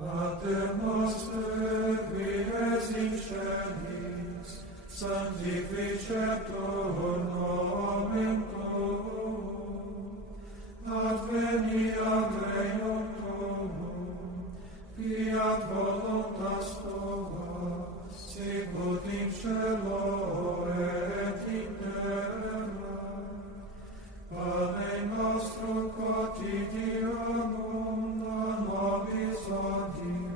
Pater noster, qui es in celis, sanctificetur nomen tuum, adveniat regnum tuum, fiat voluntas tua, sicut in cielo et in terra. Pane nostrum quotidianum da nobis hodie,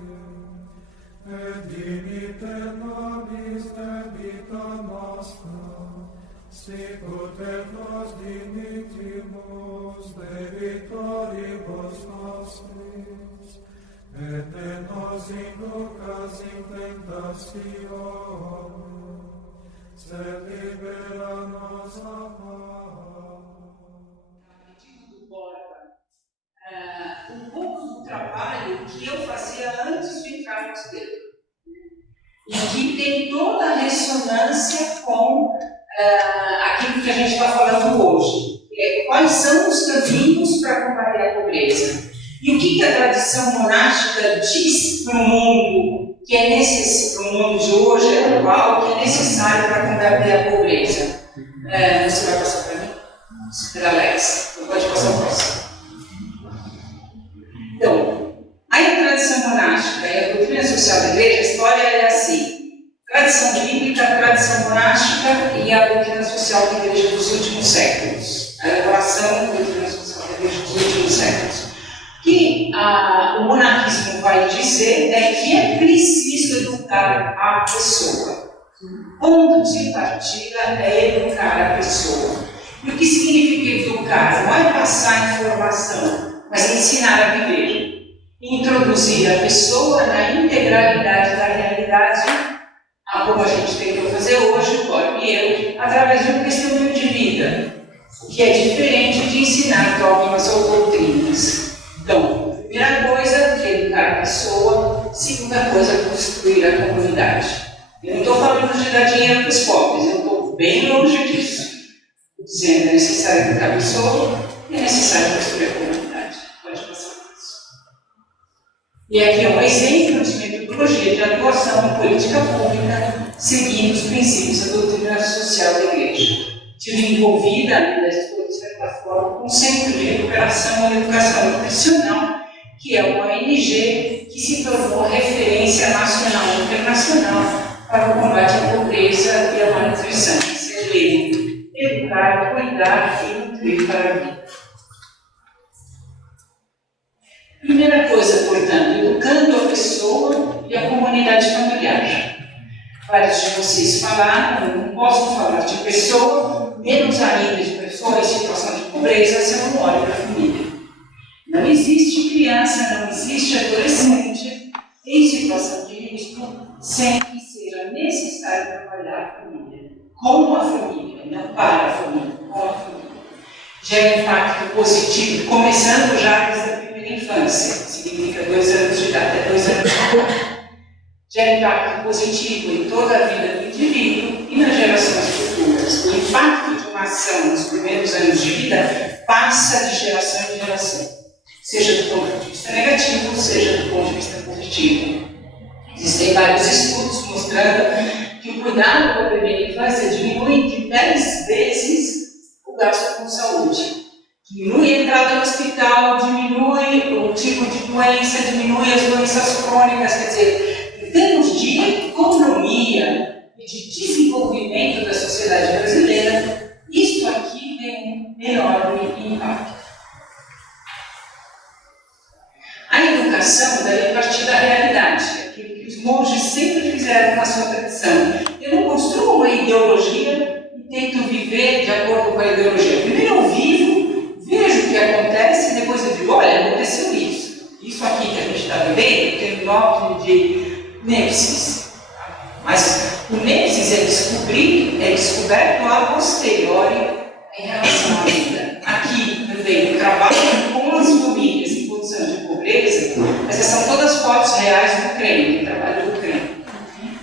et dimitte nobis debita nostra, sicut et nos dimittimus debitoribus nostris, et ne nos inducas in tentationem, sed libera nos a mal. Um pouco do trabalho que eu fazia antes de entrar no Espírito. E que tem toda a ressonância com aquilo que a gente está falando hoje. Quais são os caminhos para combater a pobreza? E o que a tradição monástica diz para o mundo que é necessário, para o mundo de hoje, atual, que é necessário para combater a pobreza? Você vai passar para mim? Super Alex, não pode passar o próximo. Então, a tradição monástica e a doutrina social da igreja, a história é assim: tradição bíblica, tradição monástica e a doutrina social da igreja dos últimos séculos, a elaboração da doutrina social da igreja dos últimos séculos. O que o monarquismo vai dizer é que é preciso educar a pessoa. O ponto de partida é educar a pessoa. E o que significa educar? Não é passar informação, mas ensinar a viver. Introduzir a pessoa na integralidade da realidade, como a gente tentou fazer hoje, o Bob e eu, através de um testemunho de vida, o que é diferente de ensinar dogmas ou doutrinas. Então, primeira coisa, educar a pessoa. Segunda coisa, construir a comunidade. Eu não estou falando de dar dinheiro para os pobres, eu estou bem longe disso. Estou dizendo que é necessário educar a pessoa e é necessário construir a comunidade. Pode passar por isso. E aqui é um exemplo de metodologia de atuação em política pública, seguindo os princípios da doutrina social da igreja. Estive envolvida nessa plataforma com o Centro de Recuperação e Educação Nutricional, que é uma ONG que se tornou referência nacional e internacional para o combate à pobreza e à malnutrição. Isso é educar, cuidar e nutrir para a vida. Primeira coisa, portanto, educando a pessoa e a comunidade familiar. Vários de vocês falaram, eu não posso falar de pessoa, menos ainda de pessoa em situação de pobreza, se eu não olho para a família. Não existe criança, não existe adolescente em situação de risco sem que seja necessário trabalhar a família, com a família, não para a família, com a família. Gera impacto positivo, começando já desde a primeira infância, significa 2 anos de idade, até 2 anos de idade. Gera impacto positivo em toda a vida do indivíduo e nas gerações futuras. O impacto de uma ação nos primeiros anos de vida passa de geração em geração, seja do ponto de vista negativo, seja do ponto de vista positivo. Existem vários estudos mostrando que o cuidado com a primeira infância diminui de 10 vezes o gasto com saúde. Diminui a entrada no hospital, diminui o tipo de doença, diminui as doenças crônicas, quer dizer, em termos de economia e de desenvolvimento da sociedade brasileira, isso aqui tem um enorme impacto. A educação deve partir da realidade, aquilo que os monges sempre fizeram na sua tradição. Eu não construo uma ideologia e tento viver de acordo com a ideologia. Primeiro eu vivo, vejo o que acontece e depois eu digo, olha, aconteceu isso. Isso aqui que a gente está vivendo tem o nome de nepsis. Mas o nepsis é descoberto a posteriori em relação à vida. Aqui também o trabalho com as famílias em condição de pobreza, essas são todas fotos reais do creme, do trabalho do creme.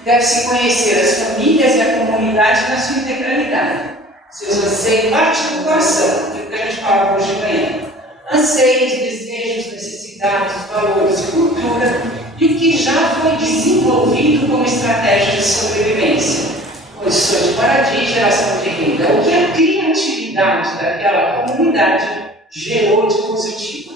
Deve-se conhecer as famílias e a comunidade na sua integralidade. Seus anseios, parte do coração, aquilo que a gente falava hoje de manhã. Anseios, desejos, necessidades, valores e cultura, e que já foi desenvolvido como estratégia de sobrevivência. Condições de paradigma, geração de renda. O que a criatividade daquela comunidade gerou de positivo.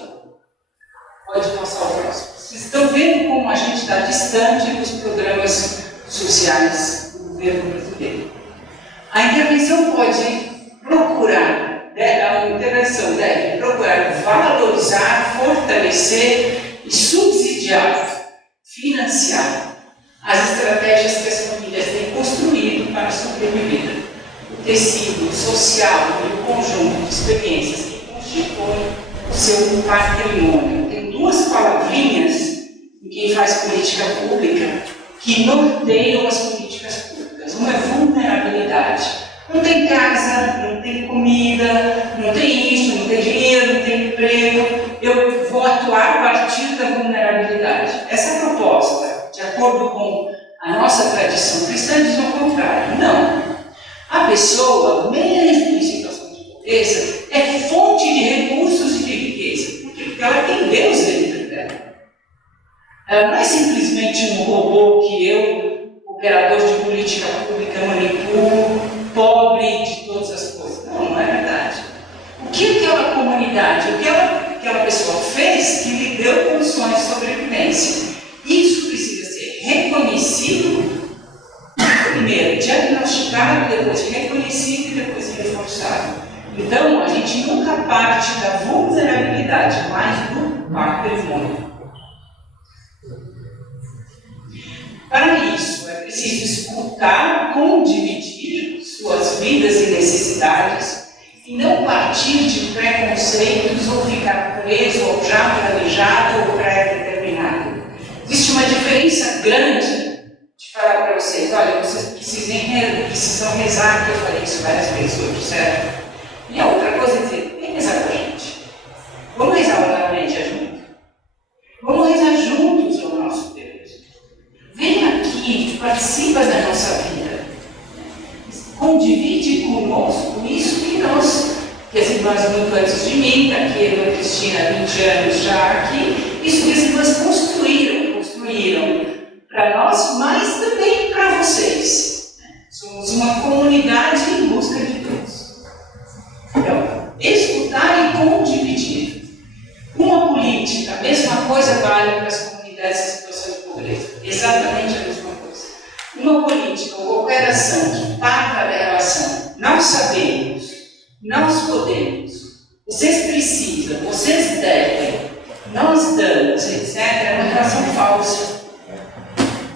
Pode passar o próximo. Vocês estão vendo como a gente está distante dos programas sociais do governo brasileiro. A intervenção pode procurar, a intervenção deve procurar valorizar, fortalecer e subsidiar, financiar as estratégias que as famílias têm construído para sobreviver. O tecido social e o conjunto de experiências que constituem o seu patrimônio. Tem duas palavrinhas em quem faz política pública que norteiam as políticas públicas. Uma é vulnerabilidade. Não tem casa, não tem comida, não tem isso, não tem dinheiro, não tem emprego. Eu vou atuar a partir da vulnerabilidade. Essa proposta, de acordo com a nossa tradição cristã, diz o contrário. Não. A pessoa, mesmo em situação de pobreza, é fonte de recursos e de riqueza. Por quê? Porque ela tem Deus dentro dela. Ela não é simplesmente um robô que eu, operador de política pública, manipulo, pobre de todas as coisas. Não, não é verdade. O que aquela comunidade, o que aquela pessoa fez que lhe deu condições de sobrevivência? Isso precisa ser reconhecido, primeiro diagnosticado, depois reconhecido e depois reforçado. Então, a gente nunca parte da vulnerabilidade, mas do patrimônio. Para isso, é preciso escutar como dividir suas vidas e necessidades e não partir de preconceitos ou ficar preso ou já planejado ou pré-determinado. Existe uma diferença grande de falar para vocês, olha, vocês precisam rezar, que eu falei isso várias vezes hoje, certo? E a outra coisa é dizer, vem rezar com a gente. Vamos rezar a mente junto. Vamos rezar juntos ao nosso Deus. Vem aqui, participa da nossa vida. Condivide conosco isso que as irmãs muito antes de mim, está aqui, a irmã Cristina há 20 anos já aqui, isso que as irmãs construíram para nós, mas também para vocês. Somos uma comunidade em busca de Deus. Então, escutar e condividir. Uma política, a mesma coisa vale para as comunidades em situação de pobreza. Exatamente a mesma coisa. Uma política ou qualquer ação que parta da relação, nós sabemos, nós podemos, vocês precisam, vocês devem, nós damos, etc., é uma relação falsa.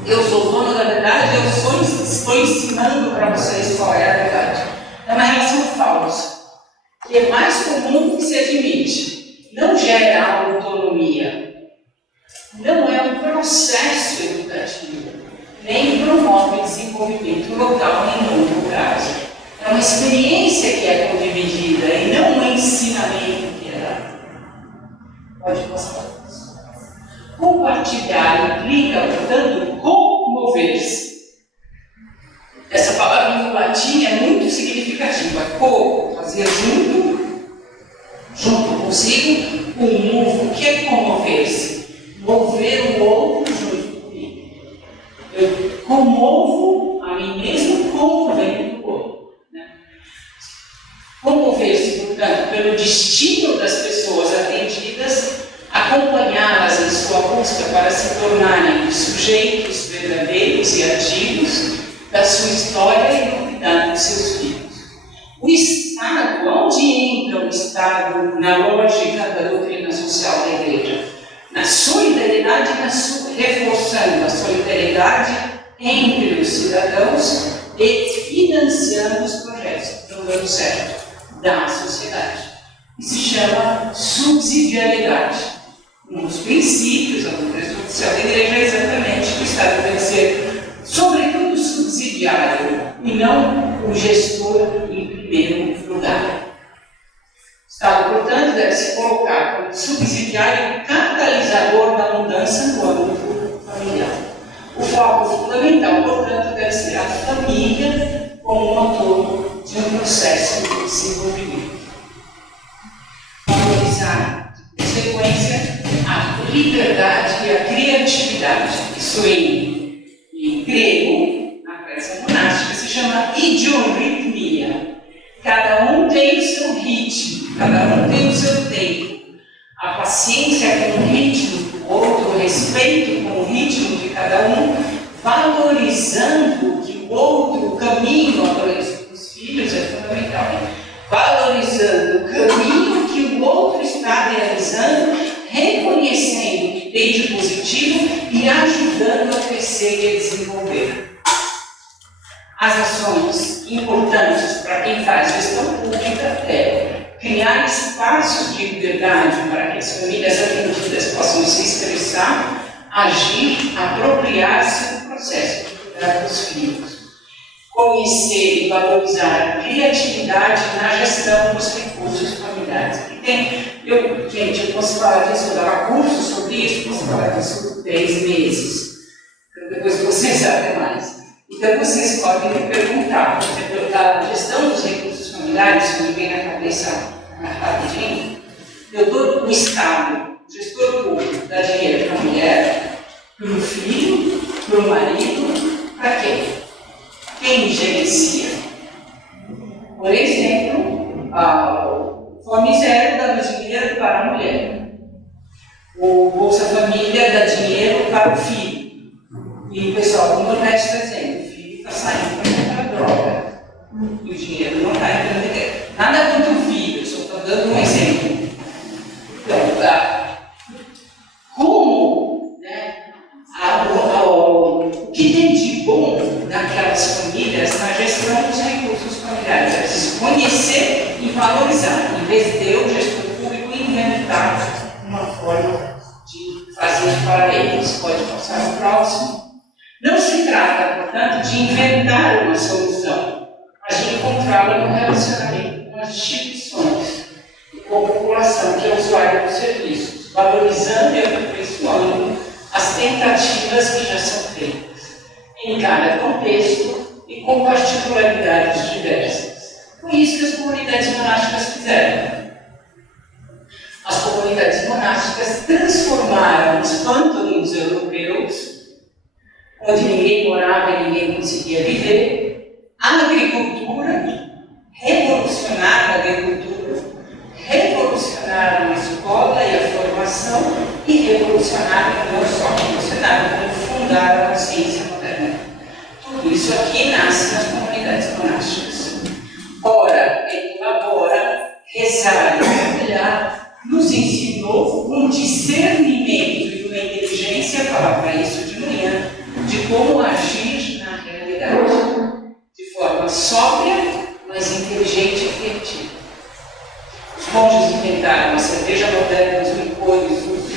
Eu sou dono da verdade, estou ensinando para vocês qual é a verdade. É uma relação falsa, que é mais comum que se admite. Não gera autonomia. Não é um processo educativo, nem promove desenvolvimento local em longo prazo. É uma experiência que é condividida e não um ensinamento que é dado. Pode passar. Compartilhar implica, portanto, comover-se. Essa palavra no latim é muito significativa. Fazer junto consigo, o que é comover-se? Mover o outro junto comigo. Eu comovo a mim mesmo comovendo o outro. Né? Comover-se, portanto, pelo destino das pessoas atendidas, acompanhá-las em sua busca para se tornarem sujeitos verdadeiros e ativos da sua história e no cuidado de seus filhos. O Estado, onde entra o Estado na lógica da doutrina social da Igreja? Na solidariedade, reforçando a solidariedade entre os cidadãos e financiando os projetos que estão dando certo da sociedade. Isso se chama subsidiariedade. Um dos princípios da doutrina social da Igreja é exatamente que o Estado deve ser, sobretudo, subsidiário e não o gestor em primeiro lugar. O Estado, portanto, deve se colocar como subsidiário e catalisador da mudança no âmbito familiar. O foco fundamental, portanto, deve ser a família como motor de um processo de desenvolvimento. Valorizar, em sequência, a liberdade e a criatividade. Isso em grego, na tradição monástica, se chama idiorritmia. Cada um tem o seu ritmo, cada um tem o seu tempo. A paciência com o ritmo do outro, o respeito com o ritmo de cada um, valorizando que o outro, o caminho, os filhos é fundamental, né? Valorizando o caminho que o outro está realizando, reconhecendo o que tem de positivo e ajudando a crescer e a desenvolver. As ações importantes para quem faz gestão pública é criar espaços de liberdade para que as famílias atendidas possam se expressar, agir, apropriar-se do processo de cuidar dos filhos. Conhecer e valorizar a criatividade na gestão dos recursos familiares. Gente, eu posso falar disso, eu dava curso sobre isso, posso falar disso por 3 meses. Então, depois vocês sabem mais. Então, vocês podem me perguntar, por exemplo, a gestão dos recursos familiares, que me vem na cabeça rapidinho, eu dou o Estado, o gestor público, dá dinheiro para a mulher, para o filho, para o marido, para quem? Quem gerencia? Por exemplo, o Fome Zero dá dinheiro para a mulher. O Bolsa Família dá dinheiro para o filho. E o pessoal do Nordeste está dizendo, o filho está saindo para comprar droga. E o dinheiro não está entrando em dinheiro. Nada contra o filho, só estou dando um exemplo. Então, como, né, o que tem de bom naquelas famílias na gestão dos recursos familiares? É preciso conhecer e valorizar, em vez de eu, gestor público, inventar uma forma de fazer para eles. Pode passar ao próximo. Não se trata, portanto, de inventar uma solução, mas de encontrá-la no relacionamento com as instituições e com a população que é usuária dos serviços, valorizando e aperfeiçoando as tentativas que já são feitas, em cada contexto e com particularidades diversas. Foi isso que as comunidades monásticas fizeram. As comunidades monásticas transformaram os pântanos europeus, onde ninguém morava e ninguém conseguia viver, a agricultura, revolucionaram a agricultura, revolucionaram a escola e a formação e revolucionaram, não só revolucionaram, como fundaram a ciência moderna. Tudo isso aqui nasce nas comunidades monásticas. Ora, elabora, rezar e trabalhar, nos ensinou um discernimento e uma inteligência, falar para isso de manhã, de como agir na realidade, de forma sóbria, mas inteligente e criativa. Os monges inventaram a cerveja moderna, os licores, os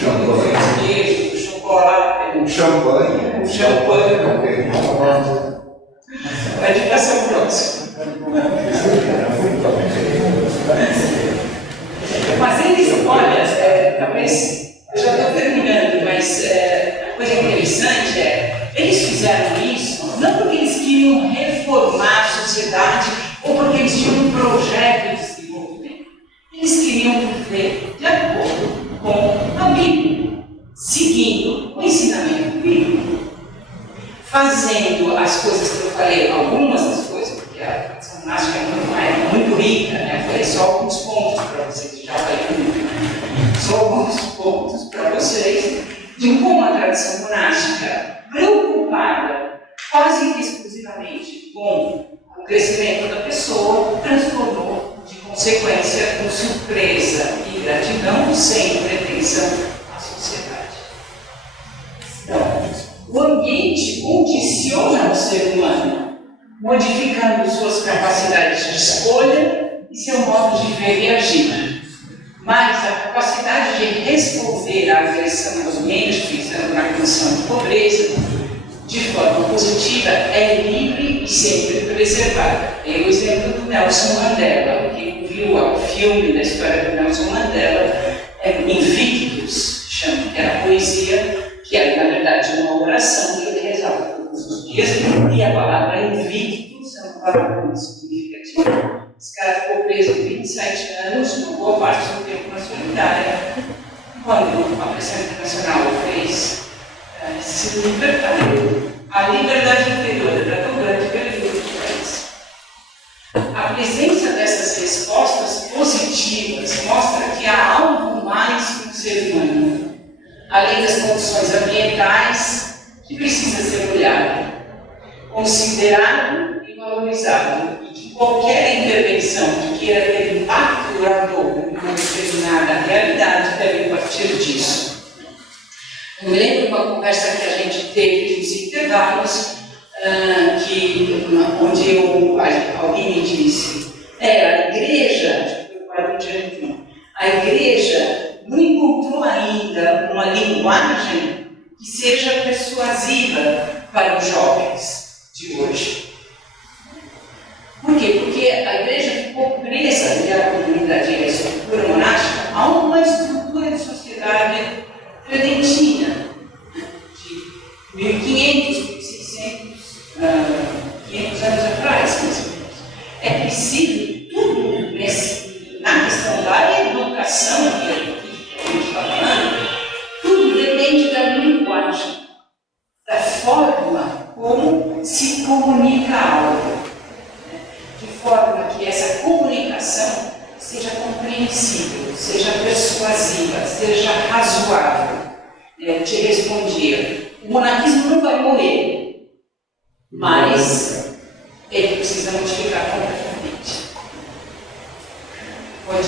queijos, o chocolate, O champanhe. Vai de passar o próximo. Mas eles, olha, talvez, eu já estou terminando, mas a coisa interessante eles fizeram isso não porque eles queriam reformar a sociedade ou porque eles tinham um projeto de desenvolvimento. Eles queriam viver de acordo com a Bíblia, seguindo o ensinamento bíblico, fazendo as coisas que eu falei, algumas das coisas, porque a tradição monástica é muito rica, né? Falei só alguns pontos para vocês, já falei muito, né? Só alguns pontos para vocês de como a tradição monástica, preocupada quase que exclusivamente com o crescimento da pessoa, transformou de consequência com surpresa e gratidão, sem pretensão, a sociedade. Então, o ambiente condiciona o ser humano, modificando suas capacidades de escolha e seu modo de ver e agir. Mas a capacidade de responder à agressão do ambiente, pensando na condição de pobreza, de forma positiva, é livre e sempre preservada. Tem o exemplo do Nelson Mandela. Quem viu o filme da história do Nelson Mandela, Invictus, chama, que era poesia, que era, na verdade, uma oração que ele rezava todos os dias, e a palavra Invictus é uma palavra muito significativa. Esse cara ficou preso 27 anos, uma boa parte do tempo na solidária. Quando a pressão internacional se libertariam. A liberdade interior era tão grande que ele foi para isso. A presença dessas respostas positivas mostra que há algo mais no ser humano, além das condições ambientais, que precisa ser olhado, considerado e valorizado, e que qualquer intervenção que queira ter impacto duradouro em uma determinada realidade deve partir disso. Eu me lembro de uma conversa que a gente teve nos intervalos, onde alguém me disse, a igreja, a igreja não encontrou ainda uma linguagem que seja persuasiva para os jovens de hoje. Por quê? Porque a igreja ficou presa, e a comunidade e a estrutura monástica, a uma estrutura de sociedade tredentina, de 1500, 1600, 500 anos atrás, mais ou menos. É preciso tudo na questão da educação que a gente está falando, tudo depende da linguagem, da forma como se comunica algo, de forma que essa comunicação seja compreensível, seja persuasiva, seja razoável. Te respondia, o monarquismo não vai morrer, mas ele precisa modificar completamente. Pode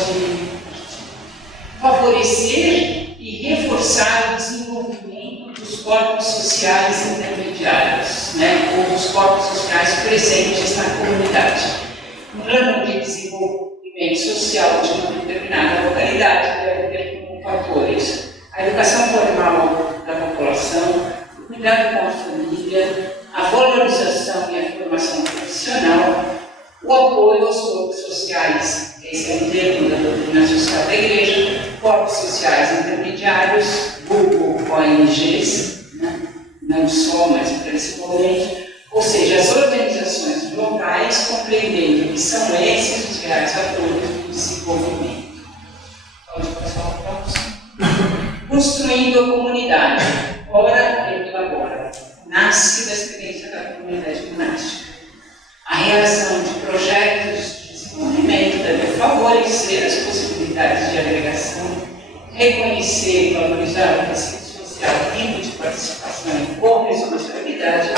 favorecer e reforçar o desenvolvimento dos corpos sociais intermediários, ou dos corpos sociais presentes na comunidade. Um plano de desenvolvimento social de uma determinada localidade deve ter como fatores a educação formal da população, o cuidado com a família, a valorização e a formação profissional, o apoio aos corpos sociais, esse é um termo da doutrina social da Igreja, corpos sociais intermediários, grupo ONGs, não só, mas principalmente, ou seja, as organizações locais compreendendo que são esses os reais atores do desenvolvimento. Pode passar o próximo. Construindo a comunidade, ora e pela agora, nasce da experiência da comunidade monástica. A realização de projetos de desenvolvimento deve favorecer as possibilidades de agregação, reconhecer e valorizar o tecido social vivo de participação e corresponsabilidade.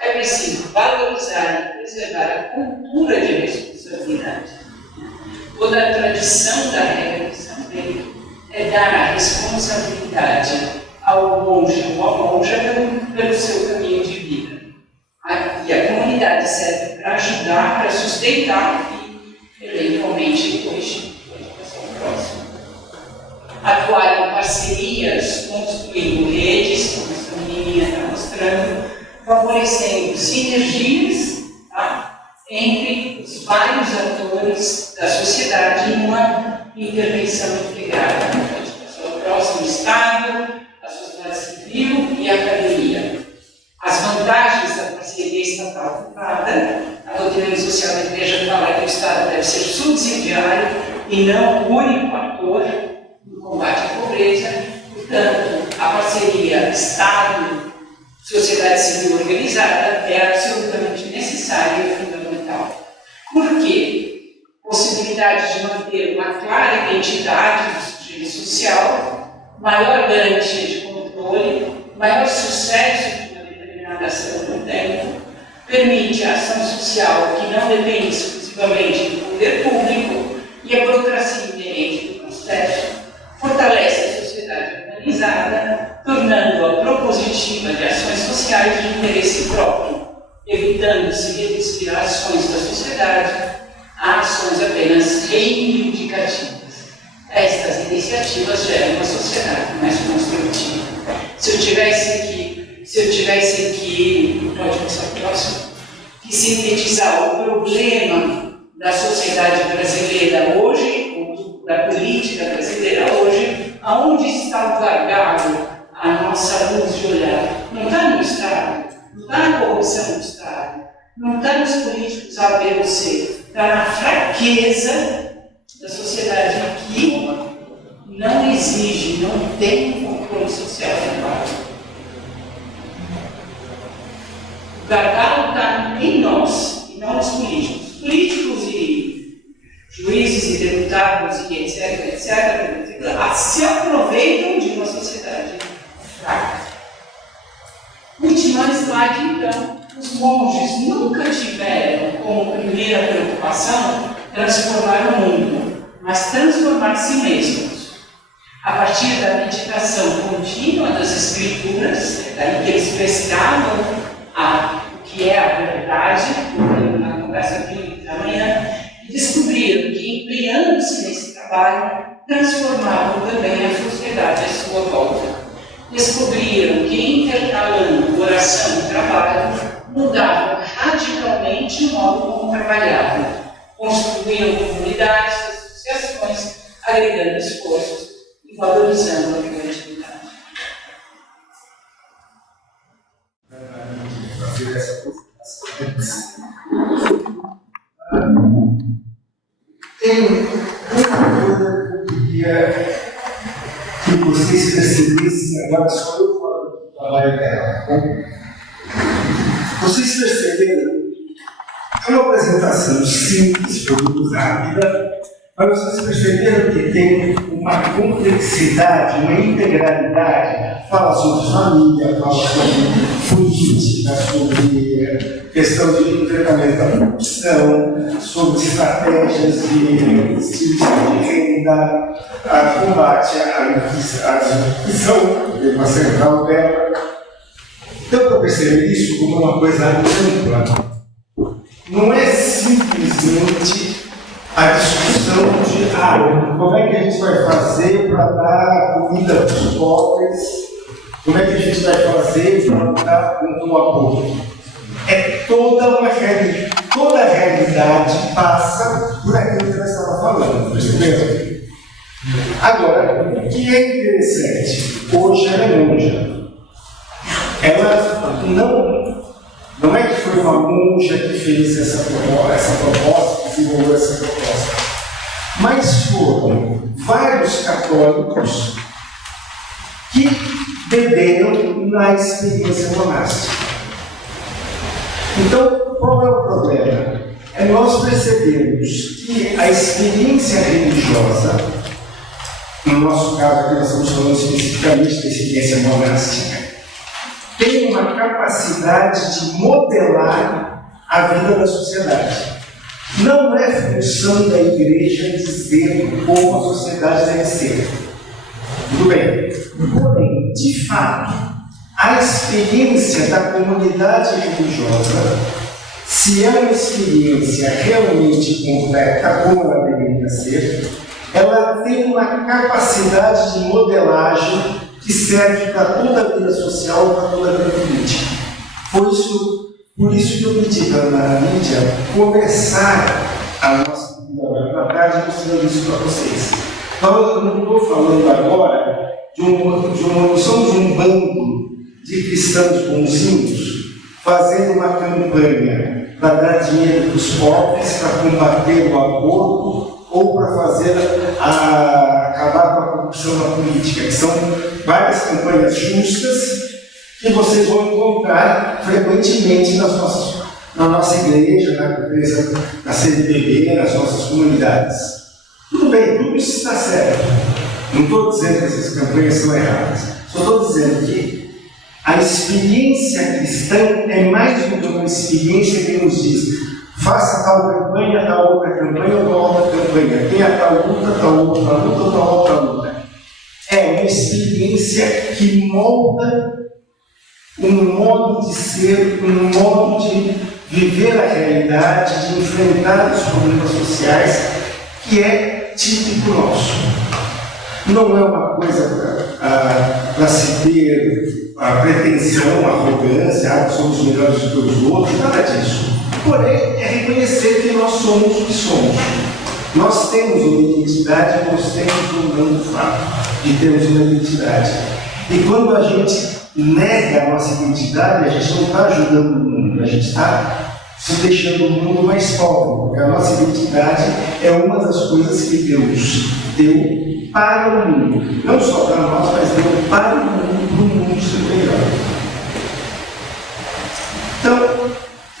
É preciso valorizar e preservar a cultura de responsabilidade. Toda a tradição da realização dele é dar a responsabilidade ao monge ou à monja pelo seu caminho de vida. E a comunidade serve para ajudar, para sustentar e, eventualmente, depois passar o próximo. Atuar em parcerias, construindo redes, como essa menininha está mostrando, favorecendo sinergias entre os vários atores da sociedade em uma intervenção integrada. O próximo Estado, a sociedade civil e a academia. As vantagens da parceria estatal-privada, a doutrina social da Igreja fala que o Estado deve ser subsidiário e não o único ator no combate à pobreza. Portanto, a parceria Estado sociedade civil organizada é absolutamente necessária e fundamental. Por quê? Possibilidade de manter uma clara identidade do sujeito social, maior garantia de controle, maior sucesso de uma determinada ação no tempo, permite a ação social que não depende exclusivamente do poder público e a burocracia inerente do processo, fortalece a sociedade organizada, tornando-a propositiva de ações sociais de interesse próprio, evitando-se reduzir ações da sociedade a ações apenas reivindicativas. Estas iniciativas geram uma sociedade mais construtiva. Se eu tivesse que, pode passar o próximo, que sintetizar o problema da sociedade brasileira hoje, ou da política brasileira hoje, aonde está o gargalo, a nossa luz de olhar? Não está no Estado, não está na corrupção do Estado, não está nos políticos A, B ou C, está na fraqueza da sociedade que não exige, não tem um controle social adequado. Observar que, então, os monges nunca tiveram como primeira preocupação transformar o mundo, mas transformar si mesmos. A partir da meditação contínua das Escrituras, é daí que eles pescavam o que é a verdade, na conversa aqui da manhã, e descobriram que, empenhando-se nesse trabalho, transformavam também a sociedade à sua volta. Descobriram que, intercalando oração e trabalho, mudavam radicalmente o modo como trabalhavam. Construíam comunidades, associações, agregando esforços e valorizando a criatividade. Tem uma coisa que eu queria que vocês percebessem agora, só eu falo do trabalho dela. Vocês perceberam? É uma apresentação simples, produtos rápida, mas vocês perceberam que tem uma complexidade, uma integralidade. Fala sobre família, fala sobre política, sobre questão de enfrentamento da corrupção, sobre estratégias de distribuição de renda, combate à corrupção, uma central dela. Deu para perceber isso como uma coisa ampla. Não é simplesmente a discussão de como é que a gente vai fazer para dar comida para os pobres, como é que a gente vai fazer para dar um apoio. É toda uma realidade, toda a realidade passa por aquilo que nós estávamos falando, percebeu? Agora, o que é interessante, hoje ela é monja. Ela não é que foi uma monja que fez essa proposta, que desenvolveu essa proposta, mas foram vários católicos que beberam na experiência monástica. Então, qual é o problema? É nós percebemos que a experiência religiosa, no nosso caso aqui nós estamos falando especificamente da experiência monástica, tem uma capacidade de modelar a vida da sociedade. Não é função da igreja dizer como a sociedade deve ser. Tudo bem. Porém, de fato, a experiência da comunidade religiosa, se é uma experiência realmente completa, como ela deveria ser, ela tem uma capacidade de modelagem que serve para toda a vida social, para toda a vida política. Por isso que eu pedi para a mídia começar a nossa vida para tarde mostrando isso para vocês. Então, eu não estou falando agora somos um bando de cristãos bonzinhos fazendo uma campanha para dar dinheiro para os pobres, para combater o aborto ou para fazer acabar com a corrupção na política, que são várias campanhas justas que vocês vão encontrar frequentemente na nossa igreja, na CNBB, nas nossas comunidades. Tudo bem, tudo isso está certo. Não estou dizendo que essas campanhas são erradas. Só estou dizendo que a experiência cristã é mais do que uma experiência que nos diz faça tal campanha, tal outra campanha ou tal outra campanha. Tenha tal luta, tal outra luta ou tal outra luta. É uma experiência que molda um modo de ser, um modo de viver a realidade, de enfrentar os problemas sociais, que é típico nosso. Não é uma coisa para se ter a pretensão, a arrogância, somos melhores do que os outros, nada disso. Porém, é reconhecer que nós somos o que somos. Nós temos uma identidade, nós temos um grande fato de termos uma identidade. E quando a gente nega a nossa identidade, a gente não está ajudando o mundo, a gente está se deixando o mundo mais pobre, porque a nossa identidade é uma das coisas que Deus deu para o mundo. Não só para nós, mas deu para o mundo ser melhor. Então,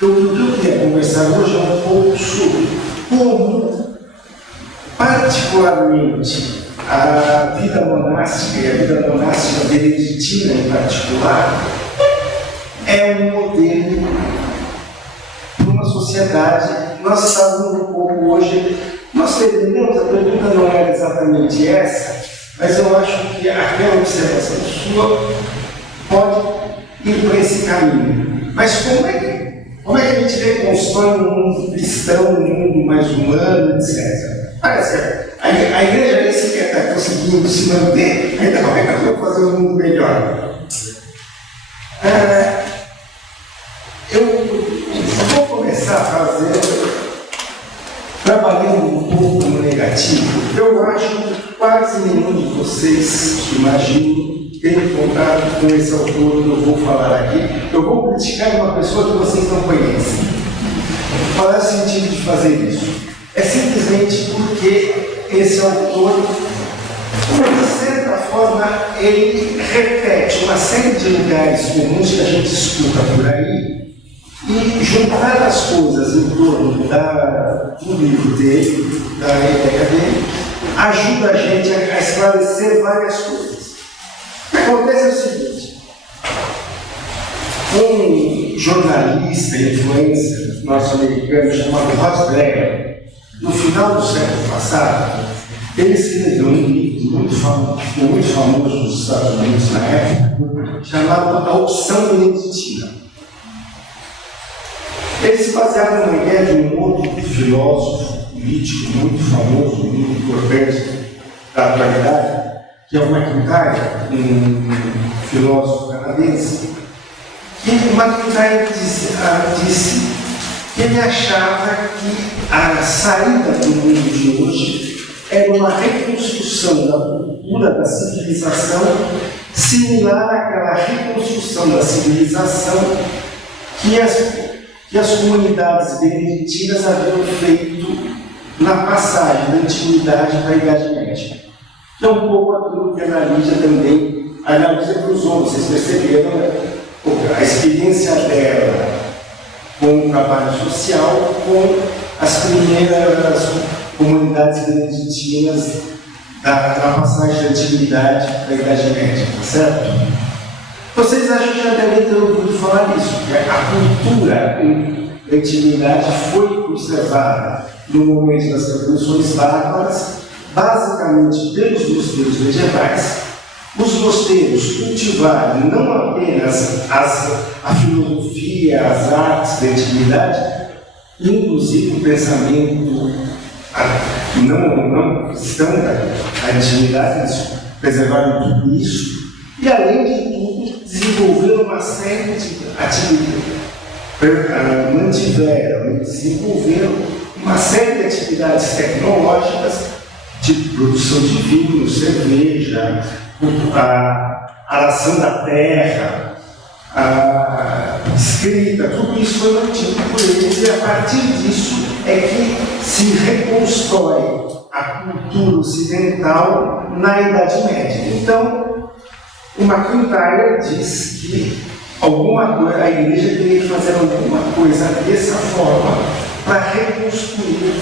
o que eu queria conversar hoje é um pouco sobre como, particularmente, a vida monástica e a vida monástica beneditina em particular é um modelo sociedade, nós estávamos um pouco hoje, nós terminamos, a pergunta não era exatamente essa, mas eu acho que aquela observação sua pode ir por esse caminho. Mas como é que a gente reconstrói um mundo cristão, um mundo mais humano, etc. Parece que a igreja nem sequer está conseguindo se manter, ainda como é que eu vou fazer um mundo melhor? Eu vou começar a trabalhando um pouco no negativo. Eu acho que quase nenhum de vocês, imagino, tem contato com esse autor que eu vou falar aqui. Eu vou criticar uma pessoa que vocês não conhecem. Qual é o sentido de fazer isso? É simplesmente porque esse autor, de certa forma, ele repete uma série de lugares comuns que a gente escuta por aí, e juntar as coisas em torno do livro dele, da ideia dele, ajuda a gente a esclarecer várias coisas. O que acontece é o seguinte: um jornalista, influencer norte-americano chamado Ross Dreher, no final do século passado, ele escreveu um livro muito famoso nos Estados Unidos na época, chamado A Opção Beneditina. Ele se baseava numa ideia de um outro filósofo político muito famoso, muito importante da atualidade, que é o McIntyre, um filósofo canadense, que o McIntyre disse que ele achava que a saída do mundo de hoje era uma reconstrução da cultura, da civilização, similar àquela reconstrução da civilização que as comunidades beneditinas haviam feito na passagem da antiguidade para a Idade Média. Que é um pouco aquilo que a Analídia também cruzou. Vocês perceberam, né? A experiência dela com o trabalho social, com as primeiras comunidades beneditinas na passagem da antiguidade para a Idade Média, certo? Vocês acham que já devem ter ouvido falar nisso, que a cultura da antiguidade foi conservada no momento das revoluções bárbaras, basicamente pelos mosteiros medievais. Os mosteiros cultivaram não apenas a filosofia, as artes da antiguidade, inclusive o pensamento não cristão da antiguidade, eles preservaram tudo isso, e além de tudo, desenvolveram uma série de atividades, desenvolveram uma série de atividades tecnológicas de produção de vinho, cerveja, a aração da terra, a escrita, tudo isso foi mantido por eles, e a partir disso é que se reconstrói a cultura ocidental na Idade Média. Então, o McIntyre diz que a igreja teria que fazer alguma coisa dessa forma para reconstruir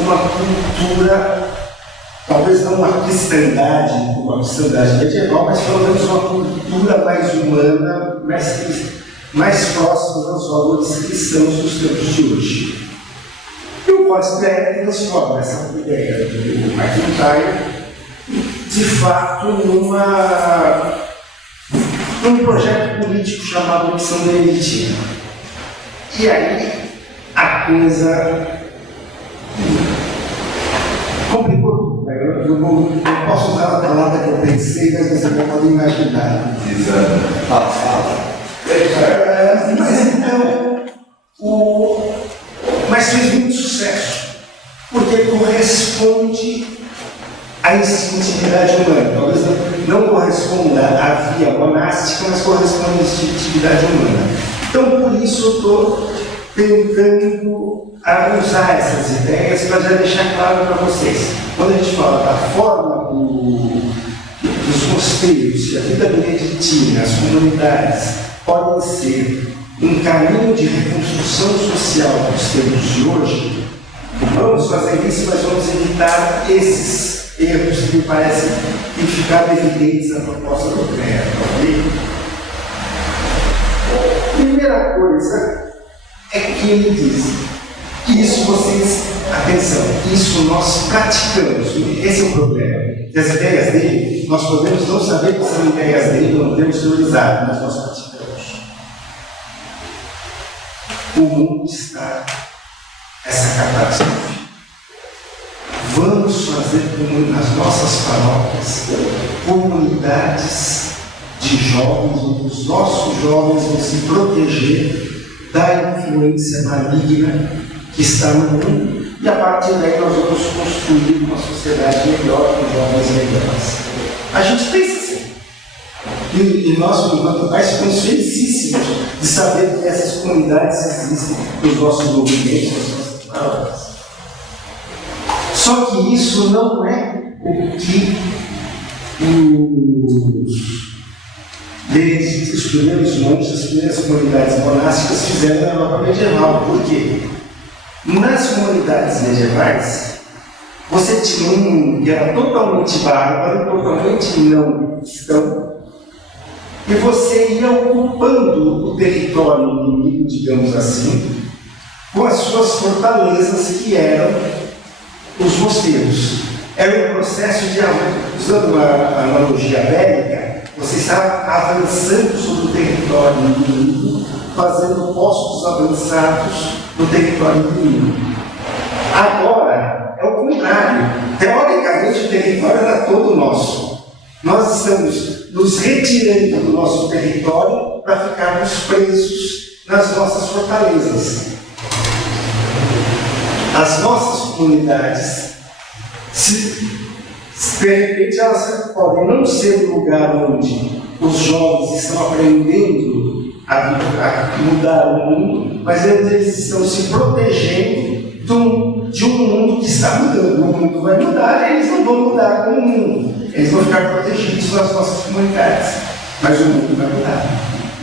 uma cultura, talvez não uma cristandade medieval, mas pelo menos uma cultura mais humana, mais próxima dos valores cristãos dos tempos de hoje. E o Rothschild transforma essa ideia do McIntyre de fato num projeto político chamado Opção Beneditina. E aí a coisa complicou tudo. Eu não posso usar a palavra que eu pensei, mas você não pode imaginar. Mas fez muito sucesso, porque corresponde à instintividade humana. Talvez não corresponda à via monástica, mas corresponde à instintividade humana. Então, por isso, eu estou tentando usar essas ideias para já deixar claro para vocês. Quando a gente fala da forma dos mosteiros, que a vida beneditina, as comunidades, podem ser um caminho de reconstrução social dos tempos de hoje, vamos fazer isso, mas vamos evitar esses erros que me parecem que ficaram evidentes na proposta do Dreher, ok? Primeira coisa é que ele diz que isso vocês, atenção, isso nós praticamos. Esse é o problema. As ideias dele, nós podemos não saber que são ideias dele, não temos teorizado, mas nós praticamos. O mundo está essa catástrofe. Vamos fazer nas nossas paróquias comunidades de jovens, onde os nossos jovens vão se proteger da influência maligna que está no mundo, e a partir daí nós vamos construir uma sociedade melhor, com jovens melhores. A gente pensa assim. E nós, enquanto pais, ficamos felicíssimos de saber que essas comunidades existem nos nossos movimentos, nas nossas paróquias. Só que isso não é o que os primeiros monges, as primeiras comunidades monásticas fizeram na Europa medieval. Por quê? Nas comunidades medievais, você tinha um mundo que era totalmente bárbaro, totalmente não cristão, e você ia ocupando o território inimigo, digamos assim, com as suas fortalezas, que eram os mosteiros. Era um processo de, usando a analogia bélica, você estava avançando sobre o território inimigo, fazendo postos avançados no território inimigo. Agora, é o contrário. Teoricamente, o território era todo nosso. Nós estamos nos retirando do nosso território para ficarmos presos nas nossas fortalezas. As nossas comunidades, de repente, elas podem não ser o lugar onde os jovens estão aprendendo a mudar o mundo, mas eles estão se protegendo de um mundo que está mudando. O mundo vai mudar, eles não vão mudar com o mundo. Eles vão ficar protegidos nas nossas comunidades. Mas o mundo vai mudar.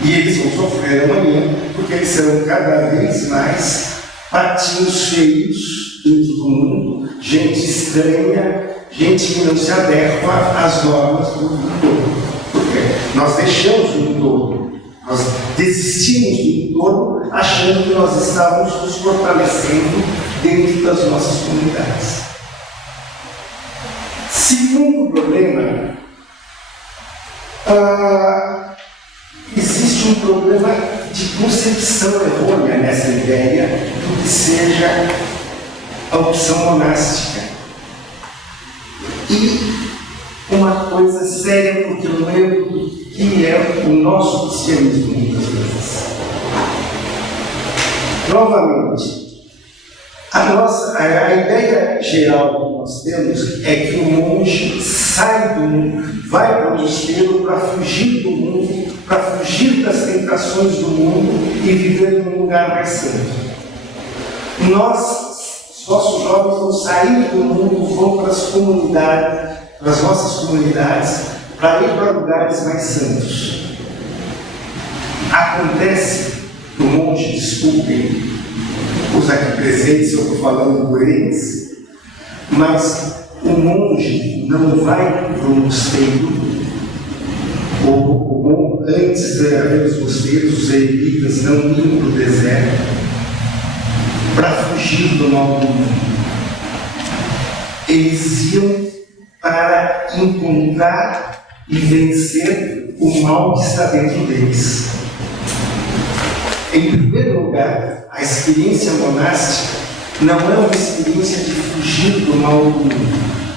E eles vão sofrer amanhã, porque eles serão cada vez mais patinhos feios dentro do mundo, gente estranha, gente que não se adequa às normas do mundo todo. Por quê? Nós deixamos o mundo todo. Nós desistimos do entorno achando que nós estávamos nos fortalecendo dentro das nossas comunidades. Segundo problema, existe um problema de concepção errônea nessa ideia do que seja a opção monástica. E uma coisa séria, porque eu lembro que é o nosso cristianismo muitas vezes. Novamente, a ideia geral que nós temos é que o monge sai do mundo, vai para o mosteiro para fugir do mundo, para fugir das tentações do mundo e viver num lugar mais santo. Os nossos jovens vão sair do mundo, vão para as comunidades, para as nossas comunidades, para ir para lugares mais santos. Acontece que o monge, desculpem os aqui presentes, eu estou falando por eles, mas o monge não vai para o mosteiro, antes de haver os mosteiros, os eremitas não iam para o deserto para fugir do mal do mundo. Eles iam para encontrar e vencer o mal que está dentro deles. Em primeiro lugar, a experiência monástica não é uma experiência de fugir do mal do mundo,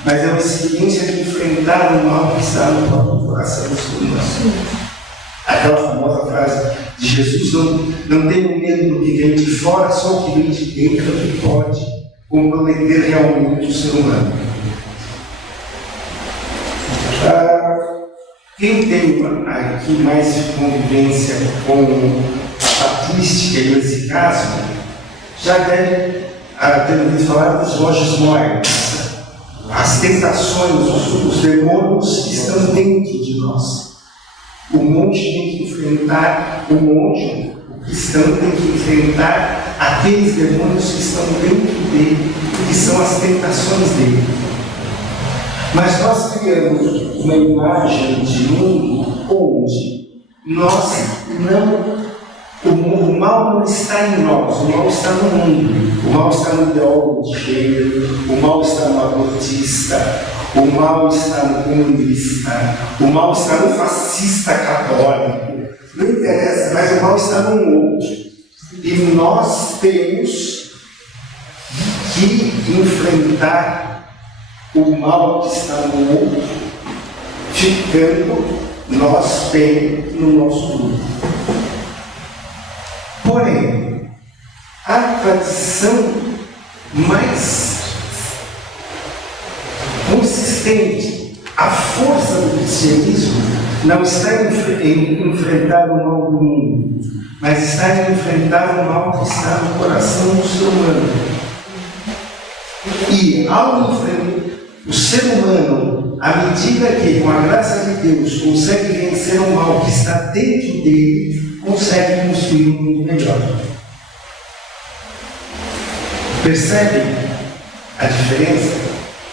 mas é uma experiência de enfrentar o mal que está no próprio coração dos humanos. Aquela famosa frase de Jesus: não tenham medo do que vem de fora, só o que vem de dentro é que pode comprometer realmente o ser humano. Quem tem aqui mais convivência com a patrística e o exicasmo já deve ter ouvido falar dos Logis Moedas, as tentações, os demônios que estão dentro de nós. O monge tem que enfrentar, o cristão tem que enfrentar aqueles demônios que estão dentro dele, que são as tentações dele. Mas nós criamos uma imagem de mundo onde nós não O mal não está em nós, o mal está no mundo, o mal está no ideólogo de gênero, o mal está no abortista, o mal está no comunista, o mal está no fascista católico. Não interessa, mas o mal está no outro. E nós temos que enfrentar o mal que está no outro, ficando nós bem no nosso grupo. Porém, a tradição mais consistente, a força do cristianismo, não está em enfrentar o mal do mundo, mas está em enfrentar o mal que está no coração do ser humano. E ao enfrentar o ser humano, à medida que, com a graça de Deus, consegue vencer o mal que está dentro dele, consegue construir um mundo melhor. Percebem a diferença?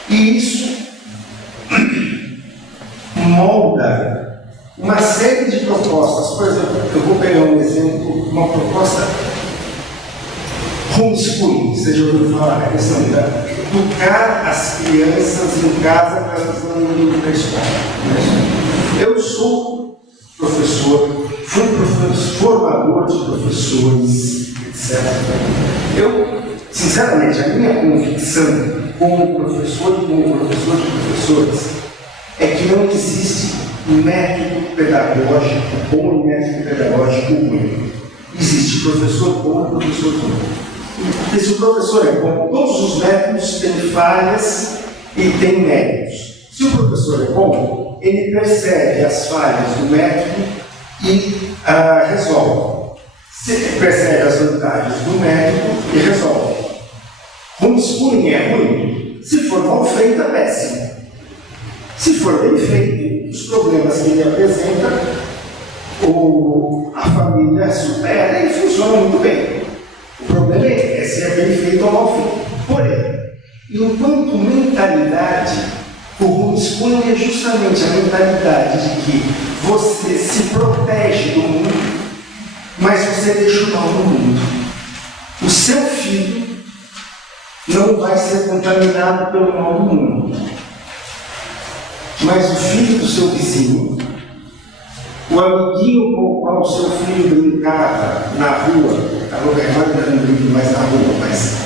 E isso molda uma série de propostas. Por exemplo, eu vou pegar um exemplo, uma proposta homeschooling. Você já ouviu falar? A questão de educar as crianças em casa para elas não irem para a escola. Eu sou professor, fui formador de professores, etc. Eu, sinceramente, a minha convicção como professor e como professor de professores é que não existe método pedagógico bom e método pedagógico ruim. Existe professor bom e professor ruim. Porque se o professor é bom, todos os métodos têm falhas e têm méritos. Se o professor é bom, ele percebe as falhas do método e resolve. Se ele percebe as vantagens do método e resolve. Homeschooling é ruim? Se for mal feito, é péssimo. Se for bem feito, os problemas que ele apresenta, a família supera e funciona muito bem. O problema é se é bem feito ou mal feito. Porém, enquanto mentalidade, o homeschooling é justamente a mentalidade de que você se protege do mundo, mas você deixa o mal no mundo. O seu filho não vai ser contaminado pelo mal do mundo. Mas o filho do seu vizinho, o amiguinho com o qual o seu filho brincava na rua, agora não brinco mais na rua, mas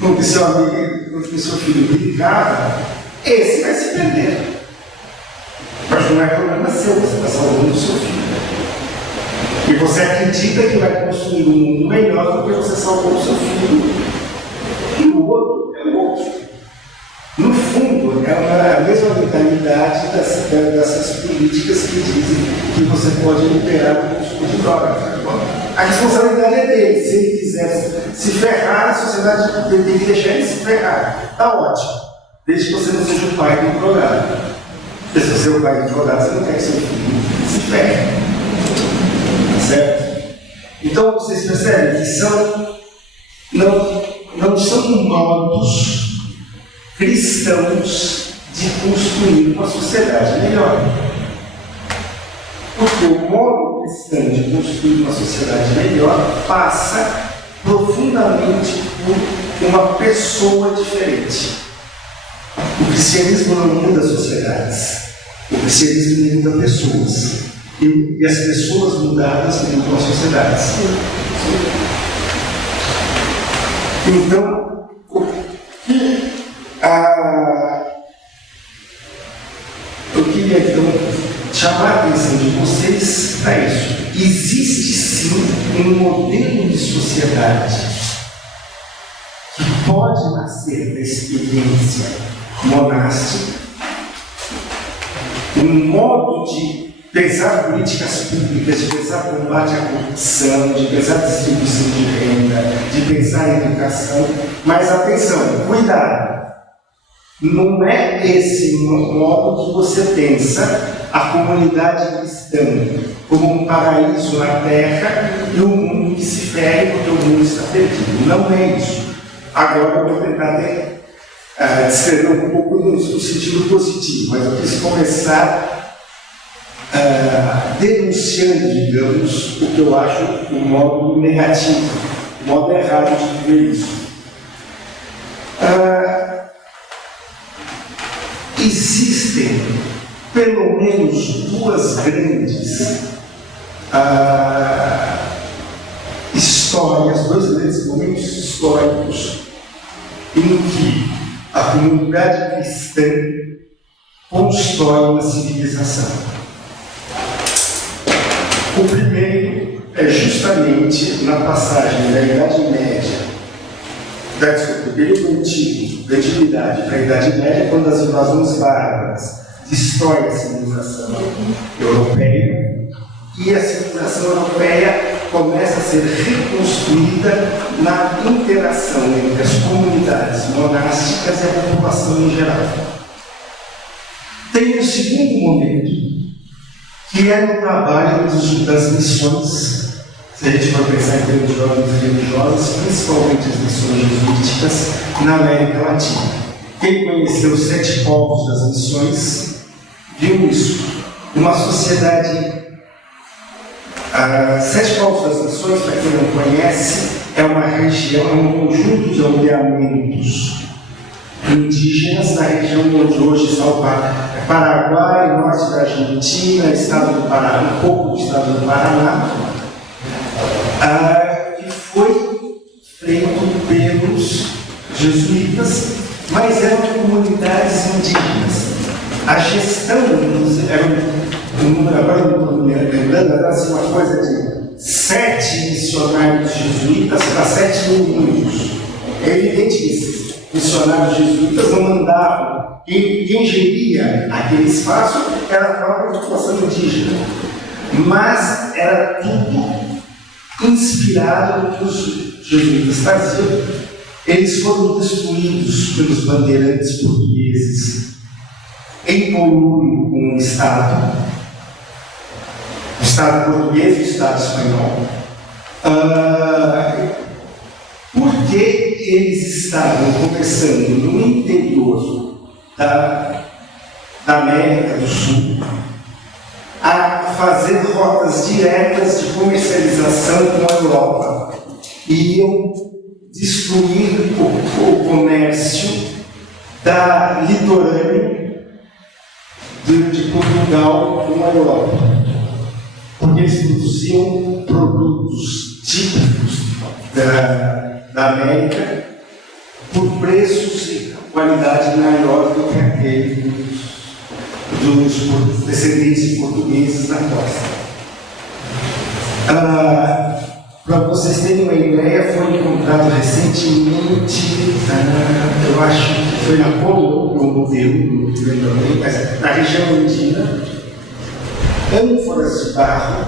com que seu filho brincava, esse vai se perder. Mas não é problema seu, você está salvando o seu filho. E você acredita que vai construir um mundo melhor porque você salvou o seu filho. E o outro é o outro. No fundo, é a mesma mentalidade dessas políticas que dizem que você pode liberar o consumo de drogas. A responsabilidade é dele. Se ele quiser se ferrar, a sociedade tem que deixar ele se ferrar. Está ótimo. Desde que você não seja o pai do drogado. Porque se você é o pai do drogado, você não quer que seu filho se ferre. Tá certo? Então, vocês percebem que não são modos cristãos de construir uma sociedade melhor. Porque o modo cristão de construir uma sociedade melhor passa profundamente por uma pessoa diferente. O cristianismo não muda sociedades. O cristianismo muda pessoas. E as pessoas mudadas mudam as sociedades. Então, eu queria então chamar a atenção de vocês para isso. Existe sim um modelo de sociedade que pode nascer da experiência monástica, um modo de pensar políticas públicas, de pensar combate à corrupção, de pensar distribuição de renda, de pensar em educação. Mas atenção, cuidado! Não é esse modo que você pensa a comunidade cristã como um paraíso na terra e um mundo que se fere porque o mundo está perdido. Não é isso. Agora eu vou tentar descrever um pouco no sentido positivo, mas eu quis começar denunciando, digamos, o que eu acho o modo negativo, o modo errado de ver isso. Existem pelo menos duas grandes histórias, dois grandes momentos históricos em que a comunidade cristã constrói uma civilização. O primeiro é justamente na passagem da Idade Média, do período antigo, da Antiguidade para a Idade Média, quando as invasões bárbaras destroem a civilização europeia, e a civilização europeia começa a ser reconstruída na interação entre as comunidades monásticas e a população em geral. Tem um segundo momento, que é no trabalho das missões. Se a gente for pensar em termos de ordens religiosas, principalmente as missões jesuíticas na América Latina. Quem conheceu os 7 povos das missões viu isso. Uma sociedade. 7 povos das missões, para quem não conhece, é uma região, é um conjunto de aldeamentos indígenas na região onde hoje está o Paraguai, norte da Argentina, estado do Paraná, um pouco do estado do Paraná, que foi feito pelos jesuítas, mas eram comunidades indígenas. A gestão agora não estou me lembrando, era assim uma coisa de 7 missionários jesuítas para 7 mil índios. É evidente que esses missionários jesuítas não mandavam. Quem geria aquele espaço era a própria população indígena. Mas era tudo inspirado no que os jesuítas faziam. Eles foram destruídos pelos bandeirantes portugueses em conluio com o Estado português e o Estado espanhol, porque eles estavam começando no interior da América do Sul a fazer rotas diretas de comercialização com a Europa. E iam destruir o comércio da litorânea de Portugal com a Europa. Porque eles produziam produtos típicos da América por preços e qualidade maior do que aquele dos descendentes portugueses da costa. Para vocês terem uma ideia, foi encontrado recentemente, eu acho que foi na Colômbia, mas na região andina, ânforas de barro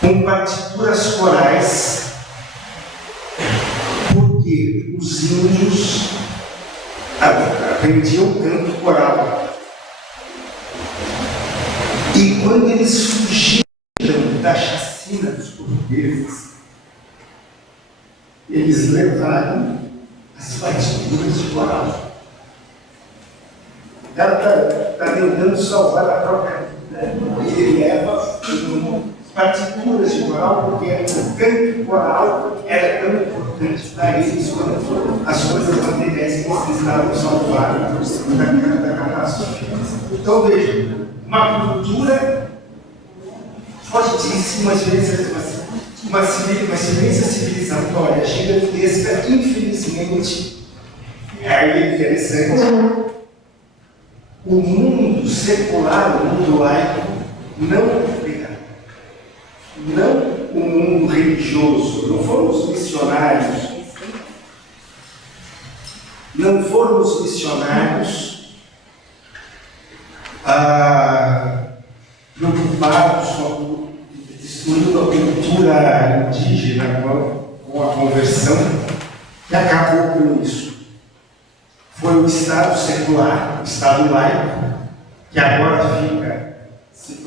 com partituras corais, porque os índios aprendiam canto coral. E quando eles fugiram da chacina dos portugueses, eles levaram as partituras de coral. Ela está tentando salvar a própria vida. Ele leva partituras de coral, porque o canto coral era tão importante para eles quanto as coisas materiais que eles precisavam salvar da catástrofe. Então, veja, uma cultura fortíssima, às vezes uma experiência civilizatória gigantesca, infelizmente, aí é interessante. O mundo secular, o mundo laico, não o mundo religioso, não foram os missionários, preocupados com destruindo a cultura indígena com a conversão, que acabou com isso. Foi o Estado secular, o Estado laico, que agora fica se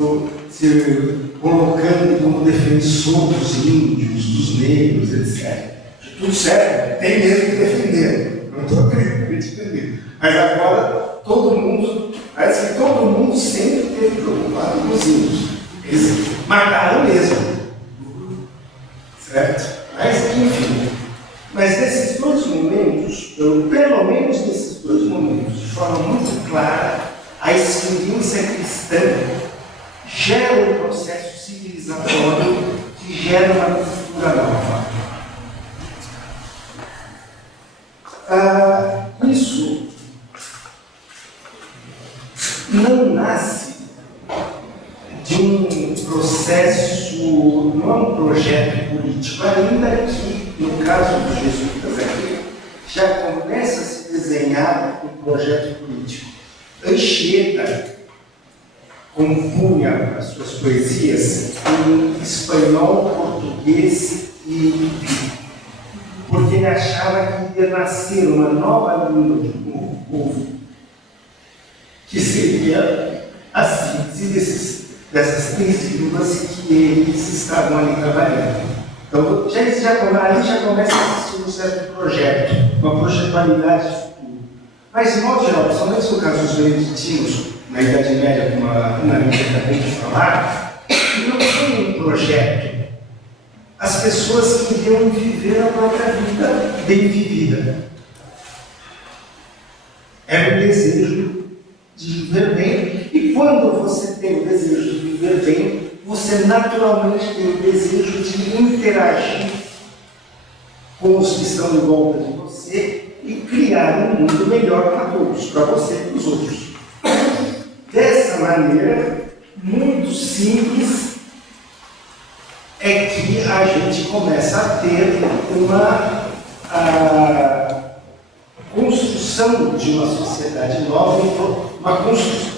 colocando como defensor dos índios, dos negros, etc. Tudo certo, tem mesmo que defender, não estou criticando. Mas agora parece que todo mundo sempre esteve preocupado com os índios. Mataram mesmo. Certo? Mas, enfim. Mas nesses dois momentos, pelo menos nesses dois momentos, de forma muito clara, a experiência cristã gera um processo civilizatório que gera uma cultura nova. Isso não nasce de um processo, não é um projeto político, ainda que, no caso dos jesuítas aqui, já começa a se desenhar um projeto político. Anchieta compunha as suas poesias em espanhol, português e tupi, porque ele achava que ia nascer uma nova língua de um povo, que seria a síntese dessas três línguas que eles estavam ali trabalhando. Então, ali já começa a existir um certo projeto, uma projetualidade de futuro. Mas, de modo geral, principalmente no caso dos beneditinos, na Idade Média, como a Ana acabou de falar, não foi um projeto. As pessoas queriam viver a própria vida bem vivida. Era um desejo de viver bem, e quando você tem o desejo de viver bem, você naturalmente tem o desejo de interagir com os que estão em volta de você e criar um mundo melhor para todos, para você e para os outros. Dessa maneira, muito simples, é que a gente começa a ter uma construção de uma sociedade nova, uma construção,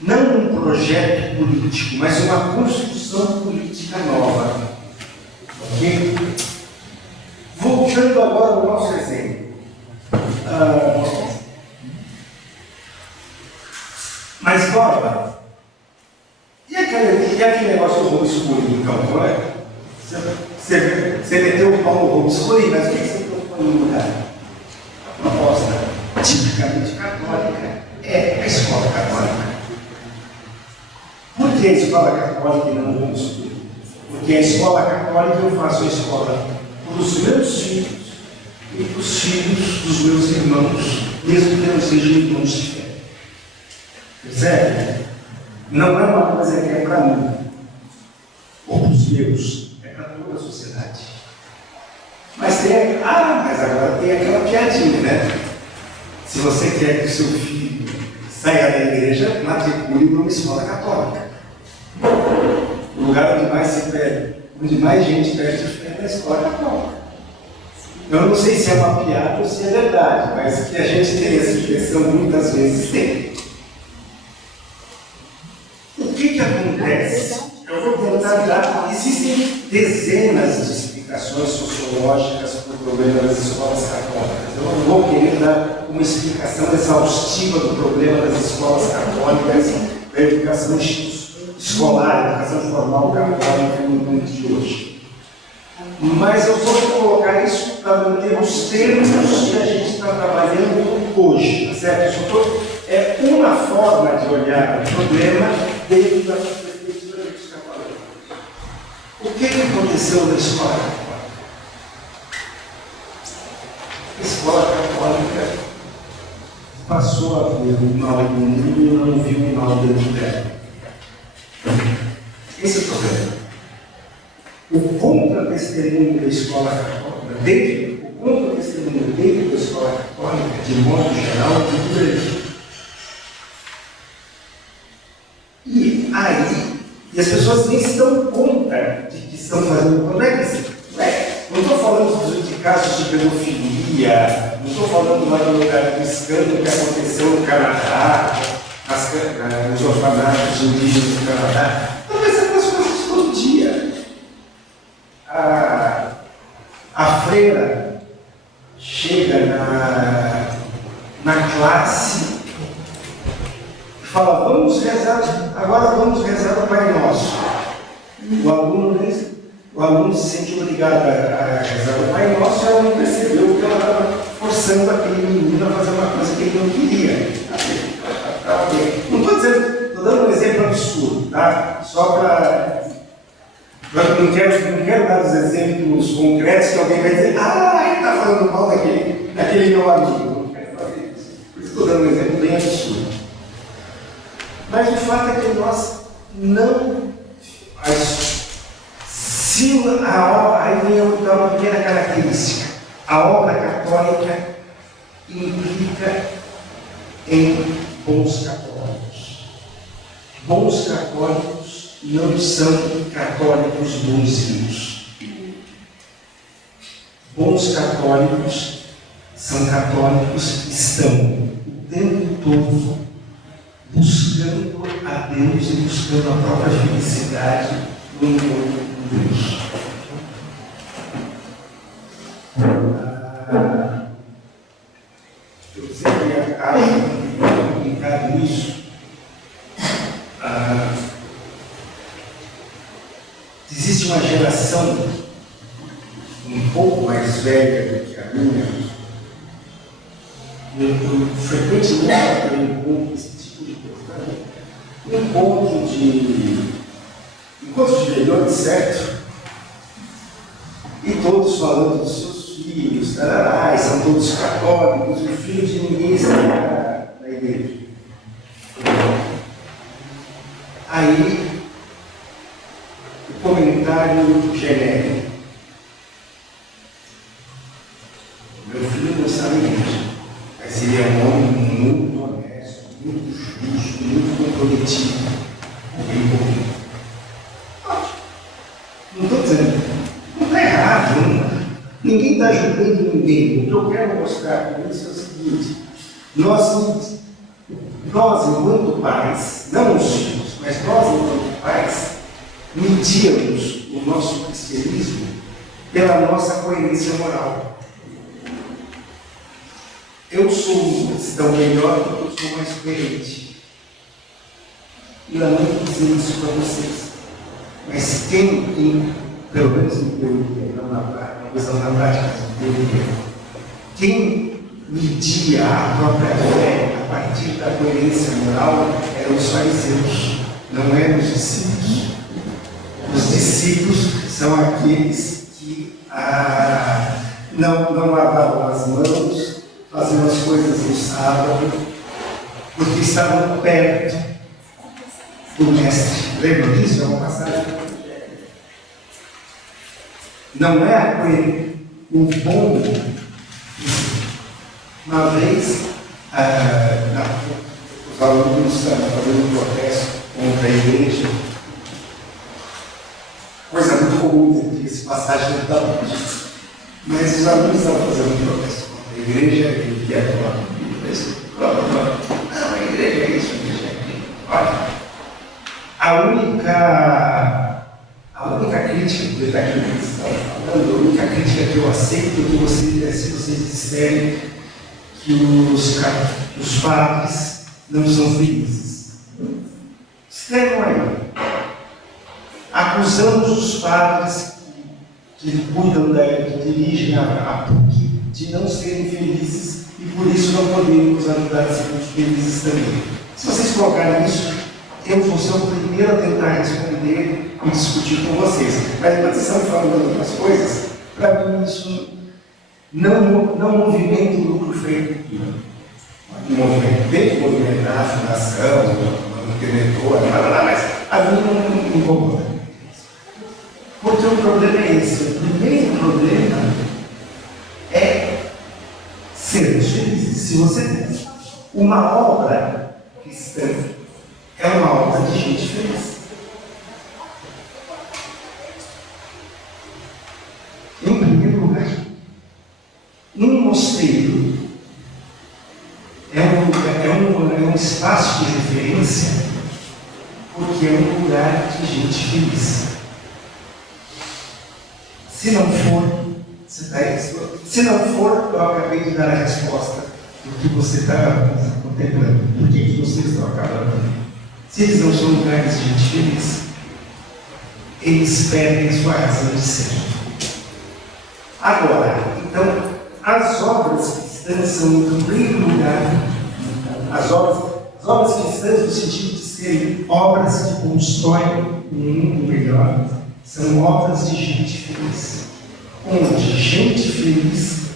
não um projeto político, mas uma construção política nova. Okay? Voltando agora ao nosso exemplo. Mas, Borba, e aquele negócio do homeschooling, então, não é? Você meteu o pau no homeschooling, mas o que você propõe no lugar? A proposta tipicamente católica é a escola católica. Por que a escola católica e não o homeschooling? Porque a escola católica eu faço a escola para os meus filhos e para os filhos dos meus irmãos, mesmo que não sejam irmãos de fé. Percebe? Não é uma coisa que é para mim, ou para os meus, é para toda a sociedade. Mas mas agora tem aquela piadinha, né? Se você quer que o seu filho saia da igreja, matricule numa escola católica. O lugar onde mais se perde, onde mais gente perde de fé é na escola católica. Eu não sei se é uma piada ou se é verdade, mas que a gente tem essa expressão muitas vezes tem. O que acontece? Eu vou tentar dar. Existem dezenas de explicações sociológicas para o problema das escolas católicas. Eu não vou querer dar uma explicação exaustiva do problema das escolas católicas, da educação escolar, educação formal católica no mundo de hoje. Mas eu vou colocar isso para manter os termos que a gente está trabalhando hoje, tá certo? Isso é uma forma de olhar o problema dentro da perspectiva dos católicos. O que aconteceu na escola católica? A escola católica passou a ver o mal do mundo e não viu o mal dentro dela. Esse é o problema. O contra-testemunho da escola católica, o contra-testemunho dentro da escola católica, de modo geral, é muito grande. E aí, as pessoas nem se dão conta de que estão fazendo. Não estou falando de casos de pedofilia, não estou falando lá do escândalo que aconteceu no Canadá, nos orfanatos indígenas do Canadá. Não, mas essas coisas todo dia. A freira chega na classe e fala, agora vamos rezar o Pai Nosso. O aluno se sente obrigado a rezar o Pai Nosso e ela não percebeu que ela estava forçando aquele menino a fazer uma coisa que ele não queria. Não estou dizendo estou dando um exemplo absurdo, tá? Só para. Não quero dar os exemplos concretos que alguém vai dizer, ele está falando mal daquele meu amigo. Não quero fazer isso. Por isso estou dando um exemplo bem absurdo. Mas o fato é que nós não. Aí vem uma pequena característica. A obra católica implica em bons católicos. Bons católicos não são católicos bonzinhos. Bons católicos são católicos que estão o tempo todo buscando a Deus e buscando a própria felicidade no encontro com Deus. Eu sempre acho complicado isso. Existe uma geração um pouco mais velha do que a minha. Eu frequentemente encontro esse tipo de coisa. Encontro de velhões, certo? E todos falando dos seus filhos, e são todos católicos, e o filho de ninguém está na igreja. Aí, o comentário genérico. Meu filho não está na igreja, mas ele é um homem muito honesto, muito justo, muito comprometido com o bem comum. Não estou dizendo, não está errado, ninguém está julgando ninguém. O que eu quero mostrar com isso é o seguinte: nós enquanto pais, não os filhos, mas nós enquanto pais, medíamos o nosso cristianismo pela nossa coerência moral. Eu sou um cristão melhor porque eu sou mais coerente. E lamento dizer isso para vocês. Mas quem, pelo menos em teoria, não na prática, uma questão na prática, em teoria, quem media a própria fé a partir da coerência moral eram os fariseus, não eram os discípulos. Os discípulos são aqueles que não lavavam as mãos, faziam as coisas no sábado, porque estavam perto do Mestre. Lembra disso? É uma passagem do Evangelho. Não é o bom. Uma vez, os alunos estavam fazendo um protesto contra a igreja. Coisa muito comum dentro dessa passagem não está muito. Mas os alunos estavam fazendo um protesto contra a igreja e vieram lá. Não, a igreja é isso, a igreja é aquilo. Olha, a única crítica daquilo que eles estavam falando, a única crítica que eu aceito é se vocês disserem que os padres não são felizes. Escrevam aí. Acusamos os padres que cuidam que dirigem a PUC de não serem felizes e por isso não podemos ajudar a sermos felizes também. Se vocês colocarem isso, eu vou ser o primeiro a tentar responder e discutir com vocês. Mas quando vocês estão falando outras coisas, para mim isso não movimenta o lucro feito. Dentro do movimento da fundação, do mantenedor, mas a mim não me incomoda. Porque o problema é esse. O primeiro problema é sermos felizes. Se você tem uma obra cristã, é uma obra de gente feliz. Em primeiro lugar, um mosteiro é um espaço de referência porque é um lugar de gente feliz. Se não for, eu acabei de dar a resposta do que você está contemplando. Por que vocês estão acabando? Se eles não são lugares de gente feliz, eles perdem a sua razão de ser. Agora, então, as obras cristãs são, em primeiro lugar, as obras obras cristãs, no sentido de serem obras que constroem um mundo melhor, são obras de gente feliz. Onde gente feliz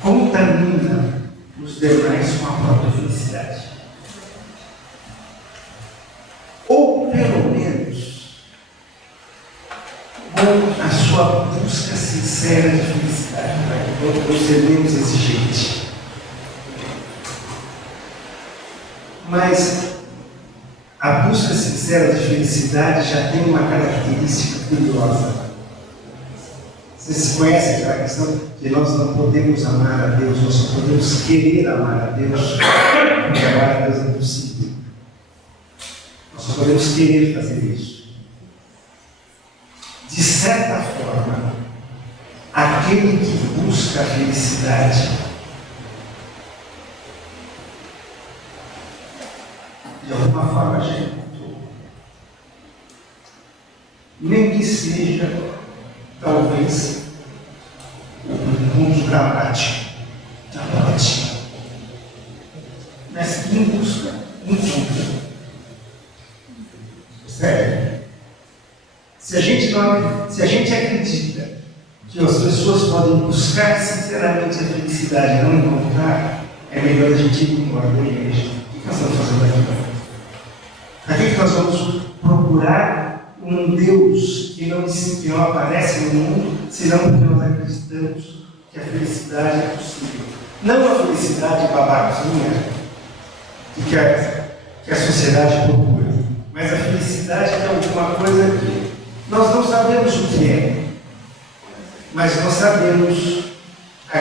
contamina os demais com a própria felicidade. Ou, pelo menos, com a sua busca sincera de felicidade. Vamos ser menos exigente. Mas a busca sincera de felicidade já tem uma característica curiosa. Vocês conhecem aquela questão que nós não podemos amar a Deus, nós só podemos querer amar a Deus, porque amar a Deus é impossível. Nós só podemos querer fazer isso. De certa forma, aquele que busca a felicidade, de alguma forma já encontrou. Nem que seja, talvez, um ponto dramático da morte. Mas quem busca, encontra. Sério? Se a gente acredita que as pessoas podem buscar sinceramente a felicidade e não encontrar, é melhor a gente ir embora da igreja. O que nós estamos fazendo aqui? Para que nós vamos procurar um Deus que não aparece no mundo, senão porque nós acreditamos que a felicidade é possível? Não a felicidade babaquinha que a sociedade procura, mas a felicidade que é alguma coisa que nós não sabemos o que é, mas nós sabemos a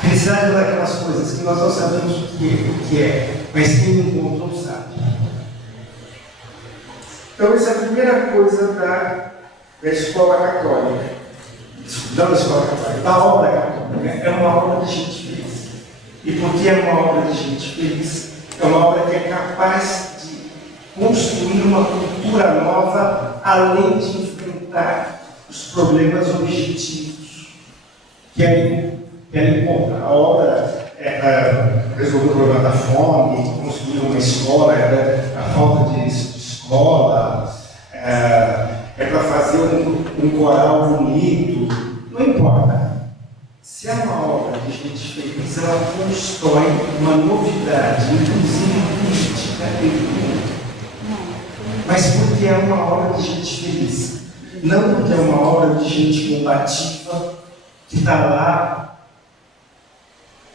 felicidade é daquelas coisas que nós não sabemos o que é, mas quem encontrou sabe. Então, essa é a primeira coisa da escola católica. Não da escola católica, da obra católica. É uma obra de gente feliz. E porque é uma obra de gente feliz, é uma obra que é capaz de construir uma cultura nova, além de enfrentar os problemas objetivos que ela encontra. A obra é para resolver o problema da fome, construir uma escola, a falta de escola, é para fazer um coral bonito, não importa. Se é uma obra de gente feliz, ela constrói uma novidade, inclusive política dentro do mundo. Mas porque é uma obra de gente feliz, não porque é uma obra de gente combativa, que está lá,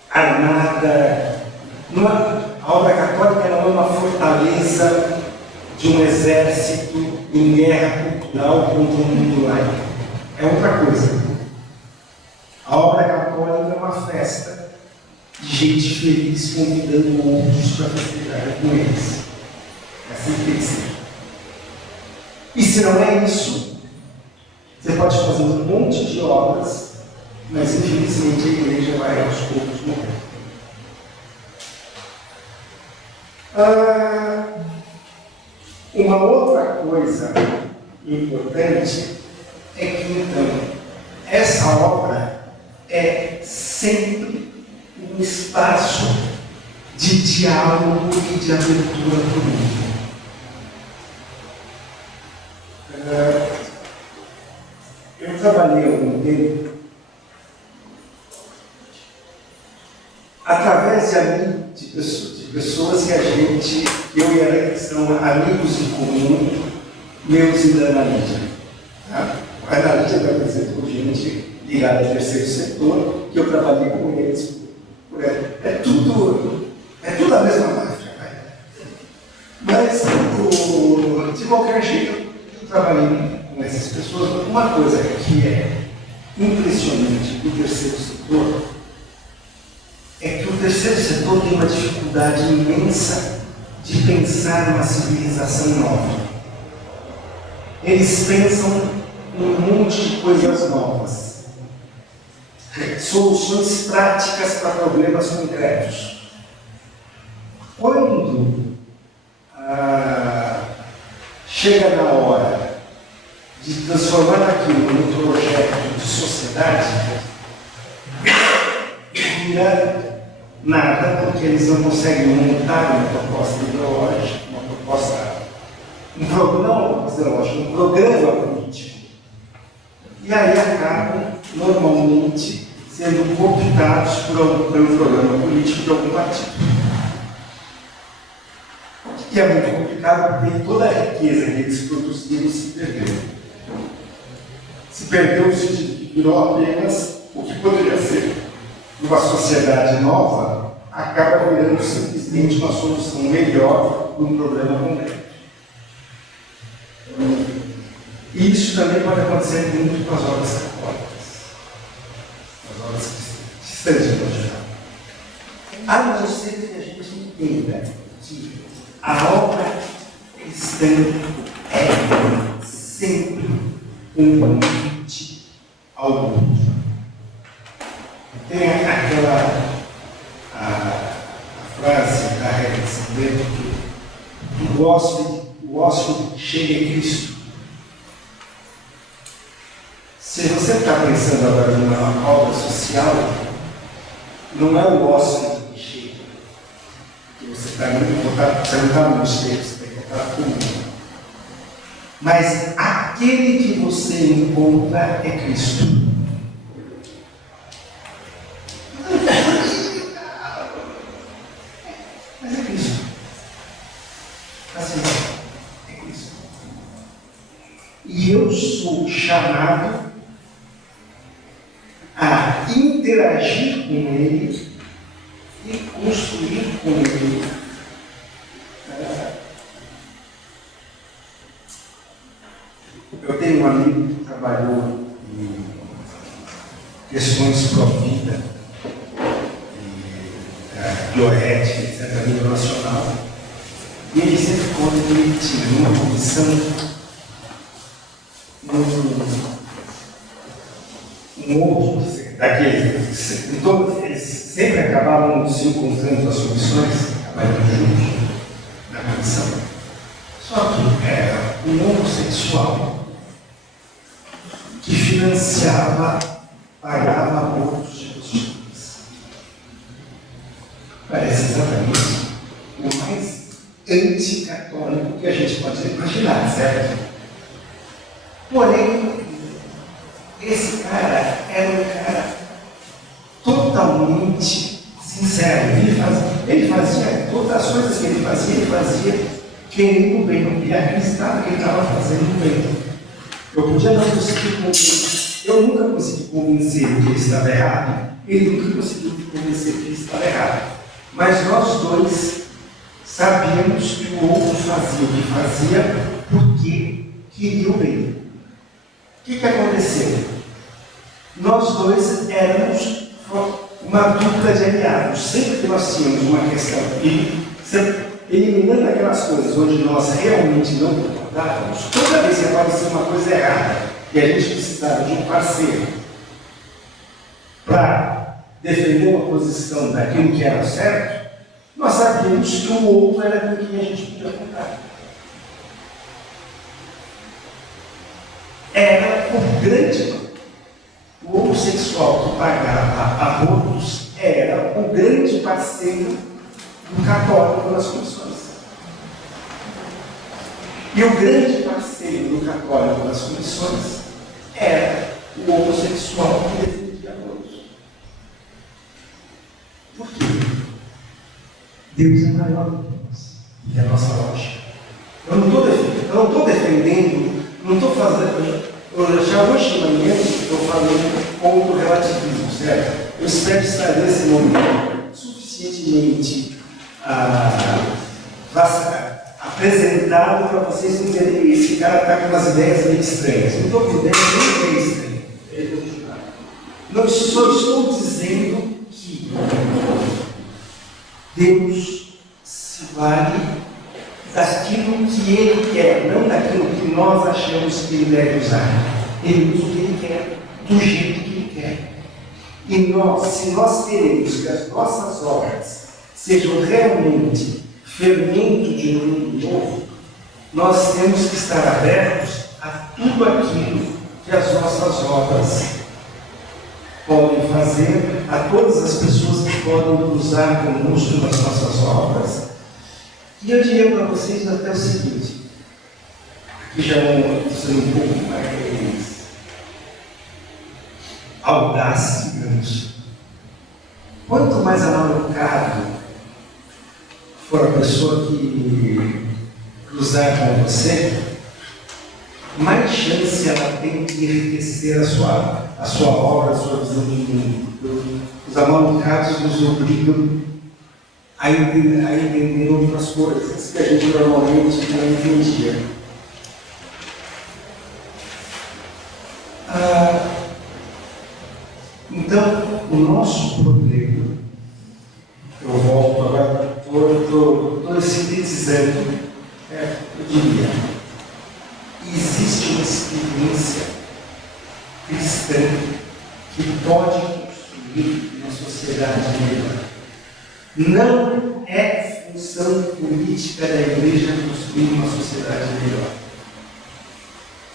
armada. A obra católica não é uma fortaleza de um exército em guerra cultural contra um mundo laico. É outra coisa. A obra católica é uma festa de gente feliz convidando outros para festejar com eles. É assim que tem que ser. E se não é isso, você pode fazer um monte de obras, mas infelizmente a igreja vai aos poucos morrer. Uma outra coisa importante é que, então, essa obra é sempre um espaço de diálogo e de abertura para o mundo. Eu trabalhei algum tempo através de pessoas que eu e ela são amigos em comum, meus e da Ana Lídia. Tá? A Ana Lídia me apresentou gente ligada ao terceiro setor, que eu trabalhei com eles por ela. É tudo a mesma máfia, vai. Mas, de qualquer jeito, eu trabalhei com essas pessoas. Uma coisa que é impressionante do terceiro setor é que o terceiro setor tem uma dificuldade imensa de pensar uma civilização nova. Eles pensam um monte de coisas novas, soluções práticas para problemas concretos. Quando chega na hora de transformar aquilo num projeto de sociedade, vira nada, porque eles não conseguem montar uma proposta ideológica, um programa político. E aí acabam, normalmente, sendo cooptados pelo programa político de algum partido. Que é muito complicado, porque toda a riqueza que eles produziram se perdeu. Se perdeu, se virou apenas o que poderia ser uma sociedade nova, acaba virando simplesmente uma solução melhor para um problema concreto. E isso também pode acontecer muito com as obras católicas, as obras cristãs no geral. A não ser que a gente entenda que a obra cristã é sempre um convite ao mundo. Tem aquela a frase da regra de São Bento que o hóspede chega em Cristo. Se você está pensando agora numa obra social, não é o hóspede que chega, que você não está no espelho, você tem que estar comigo. Mas aquele que você encontra é Cristo. Mas é Cristo. Assim, é Cristo. E eu sou chamado a interagir com Ele e construir com Ele. Eu tenho um amigo que trabalhou em questões pró-vida, bioética, etc., a nível nacional, e ele sempre conta que ele tinha uma posição um outro daqueles. Então, eles sempre acabavam se encontrando as soluções, trabalhando juntos na comissão. Só que era um homossexual que financiava, pagava abortos de prostitutas. Parece exatamente o mais anticatólico que a gente pode imaginar, certo? Porém, esse cara era um cara totalmente sincero. Ele fazia todas as coisas que ele fazia querendo o bem, não queria acreditar que ele estava fazendo o bem. Eu podia não conseguir convencer, eu nunca consegui convencer que ele estava errado, ele nunca conseguiu convencer que ele estava errado. Mas nós dois sabíamos que o outro fazia o que fazia porque queria o bem. O que aconteceu? Nós dois éramos uma dupla de aliados. Sempre que nós tínhamos uma questão e eliminando aquelas coisas onde nós realmente não concordávamos, toda vez que aparecia uma coisa errada e a gente precisava de um parceiro para defender uma posição daquilo que era certo, nós sabíamos que o outro era com quem a gente podia contar. Era o homossexual que pagava abortos era o grande parceiro do católico nas comissões. E o grande parceiro do católico nas comissões era o homossexual que defendia abortos. Por quê? Deus é maior do que nós, que é a nossa lógica. Eu não estou defendendo, não estou fazendo. Já hoje de manhã eu falei contra o relativismo, certo? Eu espero estar nesse momento suficientemente apresentado para vocês entenderem que esse cara está com umas ideias meio estranhas. Não estou com ideias nem estranhas. Não só estou dizendo que Deus se vale daquilo que Ele quer, não daquilo que nós achamos que Ele deve usar. Ele usa o que Ele quer, do jeito que Ele quer. E nós, se nós queremos que as nossas obras sejam realmente fermento de um mundo novo, nós temos que estar abertos a tudo aquilo que as nossas obras podem fazer, a todas as pessoas que podem cruzar conosco nas nossas obras. E eu diria para vocês até o seguinte, que já sendo um pouco mais audaz, digamos. Quanto mais amalucado for a pessoa que cruzar com você, mais chance ela tem de enriquecer a sua obra, a sua visão de mundo. Os amalucados nos obrigam a entender outras coisas que a gente normalmente não entendia. Então, o nosso problema, eu volto agora, estou sintetizando, eu diria, existe uma experiência cristã que pode construir uma sociedade melhor. Não é função política da igreja construir uma sociedade melhor.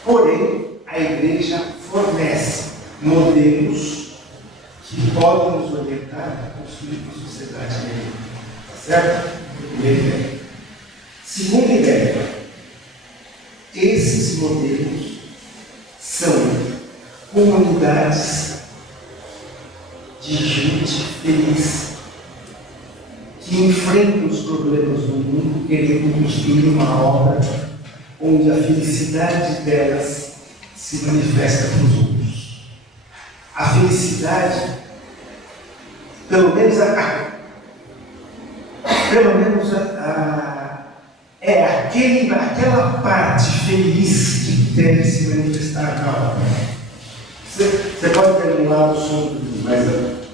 Porém, a igreja fornece modelos que podem nos orientar a construir uma sociedade melhor. Tá certo? Primeira ideia. Segunda ideia. Esses modelos são comunidades de gente feliz que enfrentam os problemas do mundo querendo construir uma obra onde a felicidade delas se manifesta para os outros. A felicidade, pelo menos é aquela parte feliz que deve se manifestar na obra. Você pode ter um lado sombrio, mas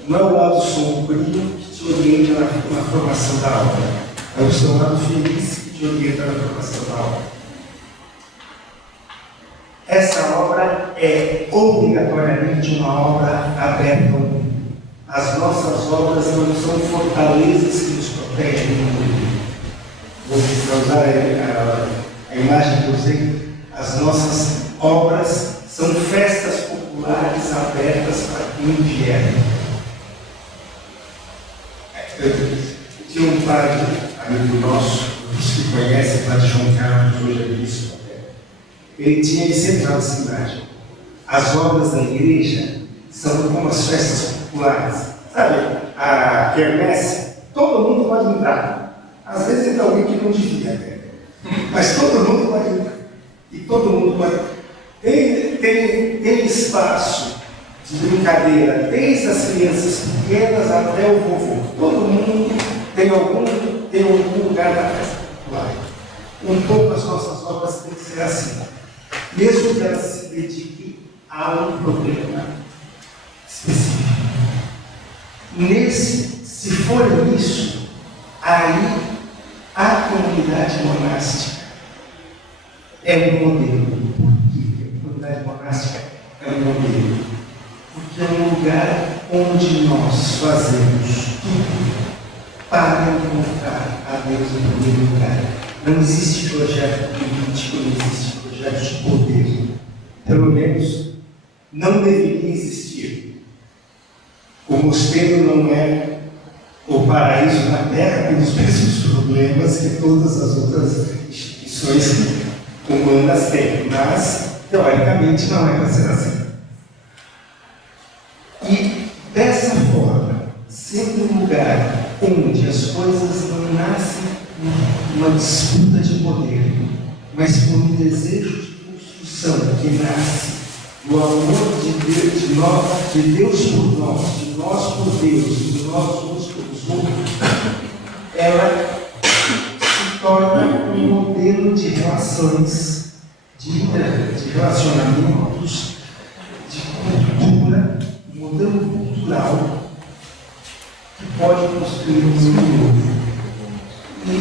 não é o lado sombrio que te orienta na formação da obra. É o seu lado feliz que te orienta na formação da obra. Essa obra é obrigatoriamente uma obra aberta ao mundo. As nossas obras não são fortalezas que nos protegem do mundo. Vou usar a imagem que eu usei. As nossas obras são festas populares abertas para quem vier. Eu tinha um padre, amigo nosso, os que conhecem, o padre João Carlos, hoje é bispo. Ele sempre usado essa imagem. As obras da igreja são como as festas populares. Sabe, a quermesse, todo mundo pode entrar. Às vezes entra alguém que não devia até. Mas todo mundo pode entrar. E todo mundo pode. Tem espaço de brincadeira, desde as crianças pequenas até o vovô. Todo mundo tem algum lugar na festa popular. Um pouco as nossas obras têm que ser assim. Mesmo que elas se dediquem a um problema específico. Se for isso, aí a comunidade monástica é um modelo. Por que a comunidade monástica é um modelo? Porque é um lugar onde nós fazemos tudo para encontrar a Deus em primeiro lugar. Não existe projeto político, não existe projeto de poder. Pelo menos não deveria existir. O mosteiro não é o paraíso na terra, tem os mesmos problemas que todas as outras instituições humanas têm, mas teoricamente não é para ser assim. E dessa forma, sendo um lugar onde as coisas não nascem numa disputa de poder, mas por um desejo de construção que nasce do amor de Deus por nós, de nós por Deus, de nós uns pelos outros, ela se torna um modelo de relações, de relacionamentos, de cultura, um modelo cultural que pode construir um mundo novo. E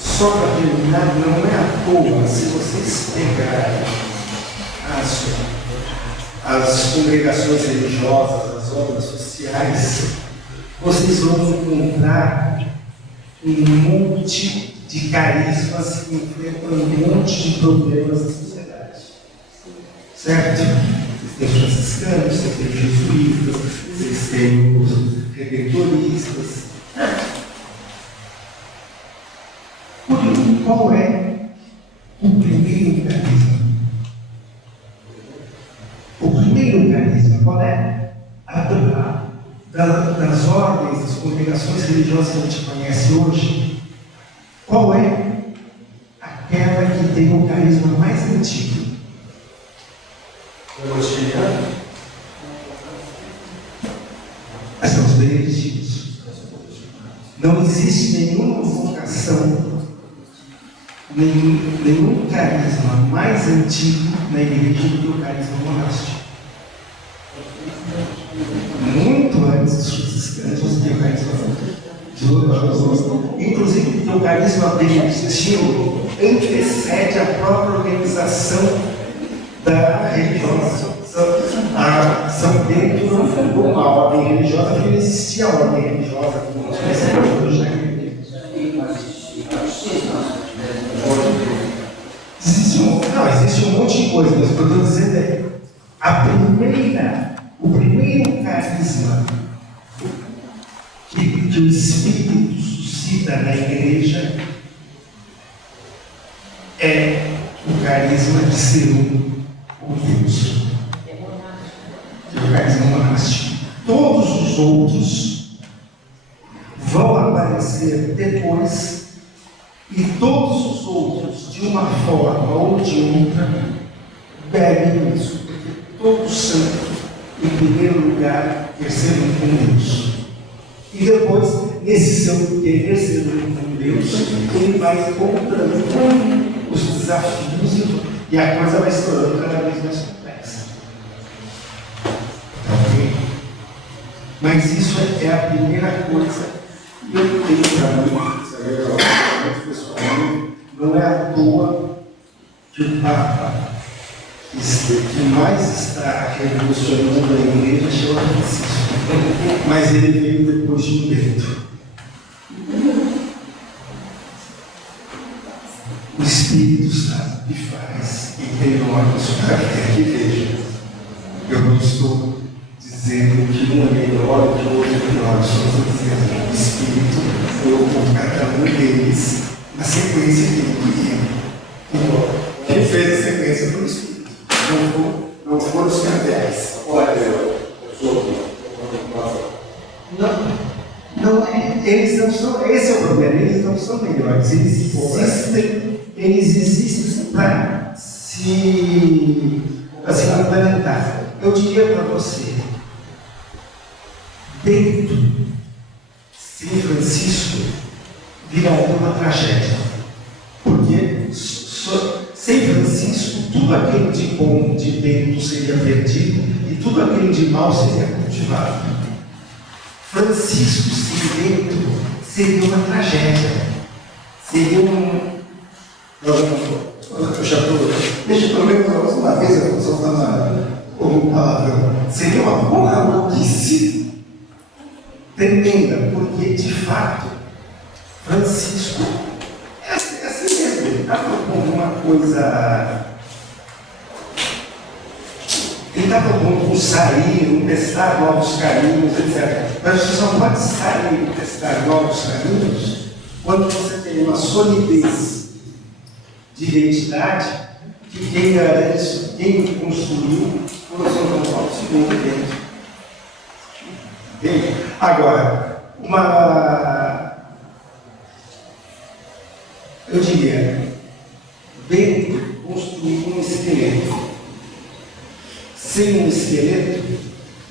só para terminar, não é à toa, se vocês pegarem as congregações religiosas, as obras sociais, vocês vão encontrar um monte de carismas que enfrentam um monte de problemas da sociedade. Certo? têm franciscanos, você tem jesuítas, vocês têm os redentoristas. Qual é o primeiro carisma? O primeiro carisma, qual é? Das ordens, das congregações religiosas que a gente conhece hoje, qual é aquela que tem o carisma mais antigo? São os beneditinos. Não existe nenhuma vocação, nenhum carisma mais antigo na igreja do que o carisma monástico. Muito antes dos franciscanos, tem o carisma inclusive porque o carisma beneditino antecede a própria organização da religiosa. São Bento não fundou uma ordem religiosa, porque não existia ordem religiosa como nós conhecemos hoje na igreja. Existe um monte de coisa, mas o que eu estou dizendo é o primeiro carisma que o Espírito suscita na igreja é o carisma de ser com Deus. É o carisma monástico. Todos os outros vão aparecer depois, e todos os outros, de uma forma ou de outra, bebem isso, porque todo santo, em primeiro lugar, quer ser um com Deus. E depois, nesse seu querer ser um com Deus, ele vai encontrando os desafios e a coisa vai se tornando cada vez mais complexa. Ok? Mas isso é a primeira coisa. E eu tenho para mim, pessoalmente, não é à toa que o Papa que mais está revolucionando a igreja chama Francisco. Mas ele veio depois de um Bento. O Espírito Santo que faz e tem normas para que veja. Eu não estou dizendo que um é melhor ou que o outro é pior, só estou dizendo que o Espírito colocou cada um deles na sequência que ele queria. Quem fez a sequência foi o Espírito. Não foram os cardeais. Olha, eu sou. Não é. Eles não são. Esse é o problema. Eles não são melhores. Eles existem para se complementar. Eu diria para você, Bento sem Francisco viraria uma tragédia. Porque sem Francisco, tudo aquilo de bom de Bento seria perdido e tudo aquilo de mal seria cultivado. Francisco sem Bento seria uma tragédia. Seria um. Eu já estou. Deixa eu pelo menos uma vez a função como palavrão. Seria uma porra louquice tremenda, porque de fato, Francisco é assim mesmo. Ele está propondo uma coisa. Ele está propondo um sair, um testar novos caminhos, etc. Mas você só pode sair e testar novos caminhos quando você tem uma solidez de identidade que quem garante, quem construiu, foi o São João Paulo II dentro. Entende? Agora, eu diria, Bento construiu um esqueleto. Sem um esqueleto,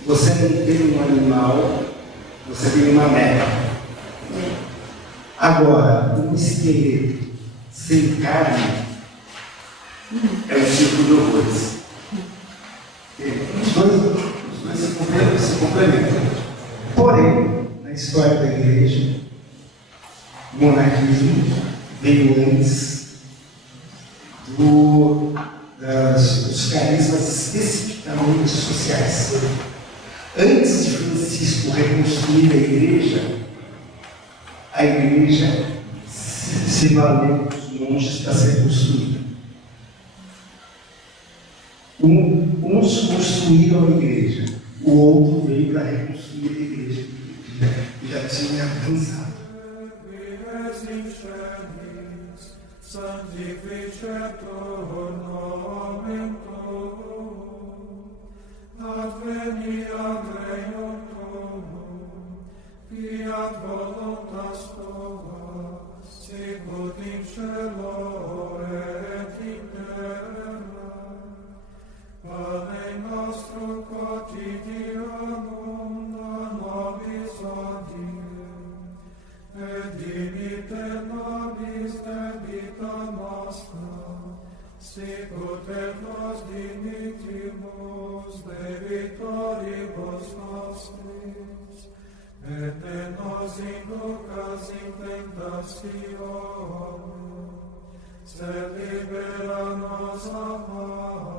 você não tem um animal, você tem uma meta. Agora, um esqueleto sem carne é um círculo de horrores. Os dois se complementam. Porém, na história da igreja, o monarquismo veio antes dos carismas especificamente sociais. Antes de Francisco reconstruir a igreja se valeu dos monges para ser construída. Uns construíram a igreja, o outro veio para reconstruir a igreja, que já tinha avançado. Sanctificetur nomen tuum, adveniat regnum tuum, fiat voluntas tua, sicut in cielo et in terra. Panem nostrum quotidianum da nobis hodie, et dimitte nobis debita nostra, sicut et nos dimittimus debitoribus nostris, et ne nos inducas in tentationem, sed libera nos a male.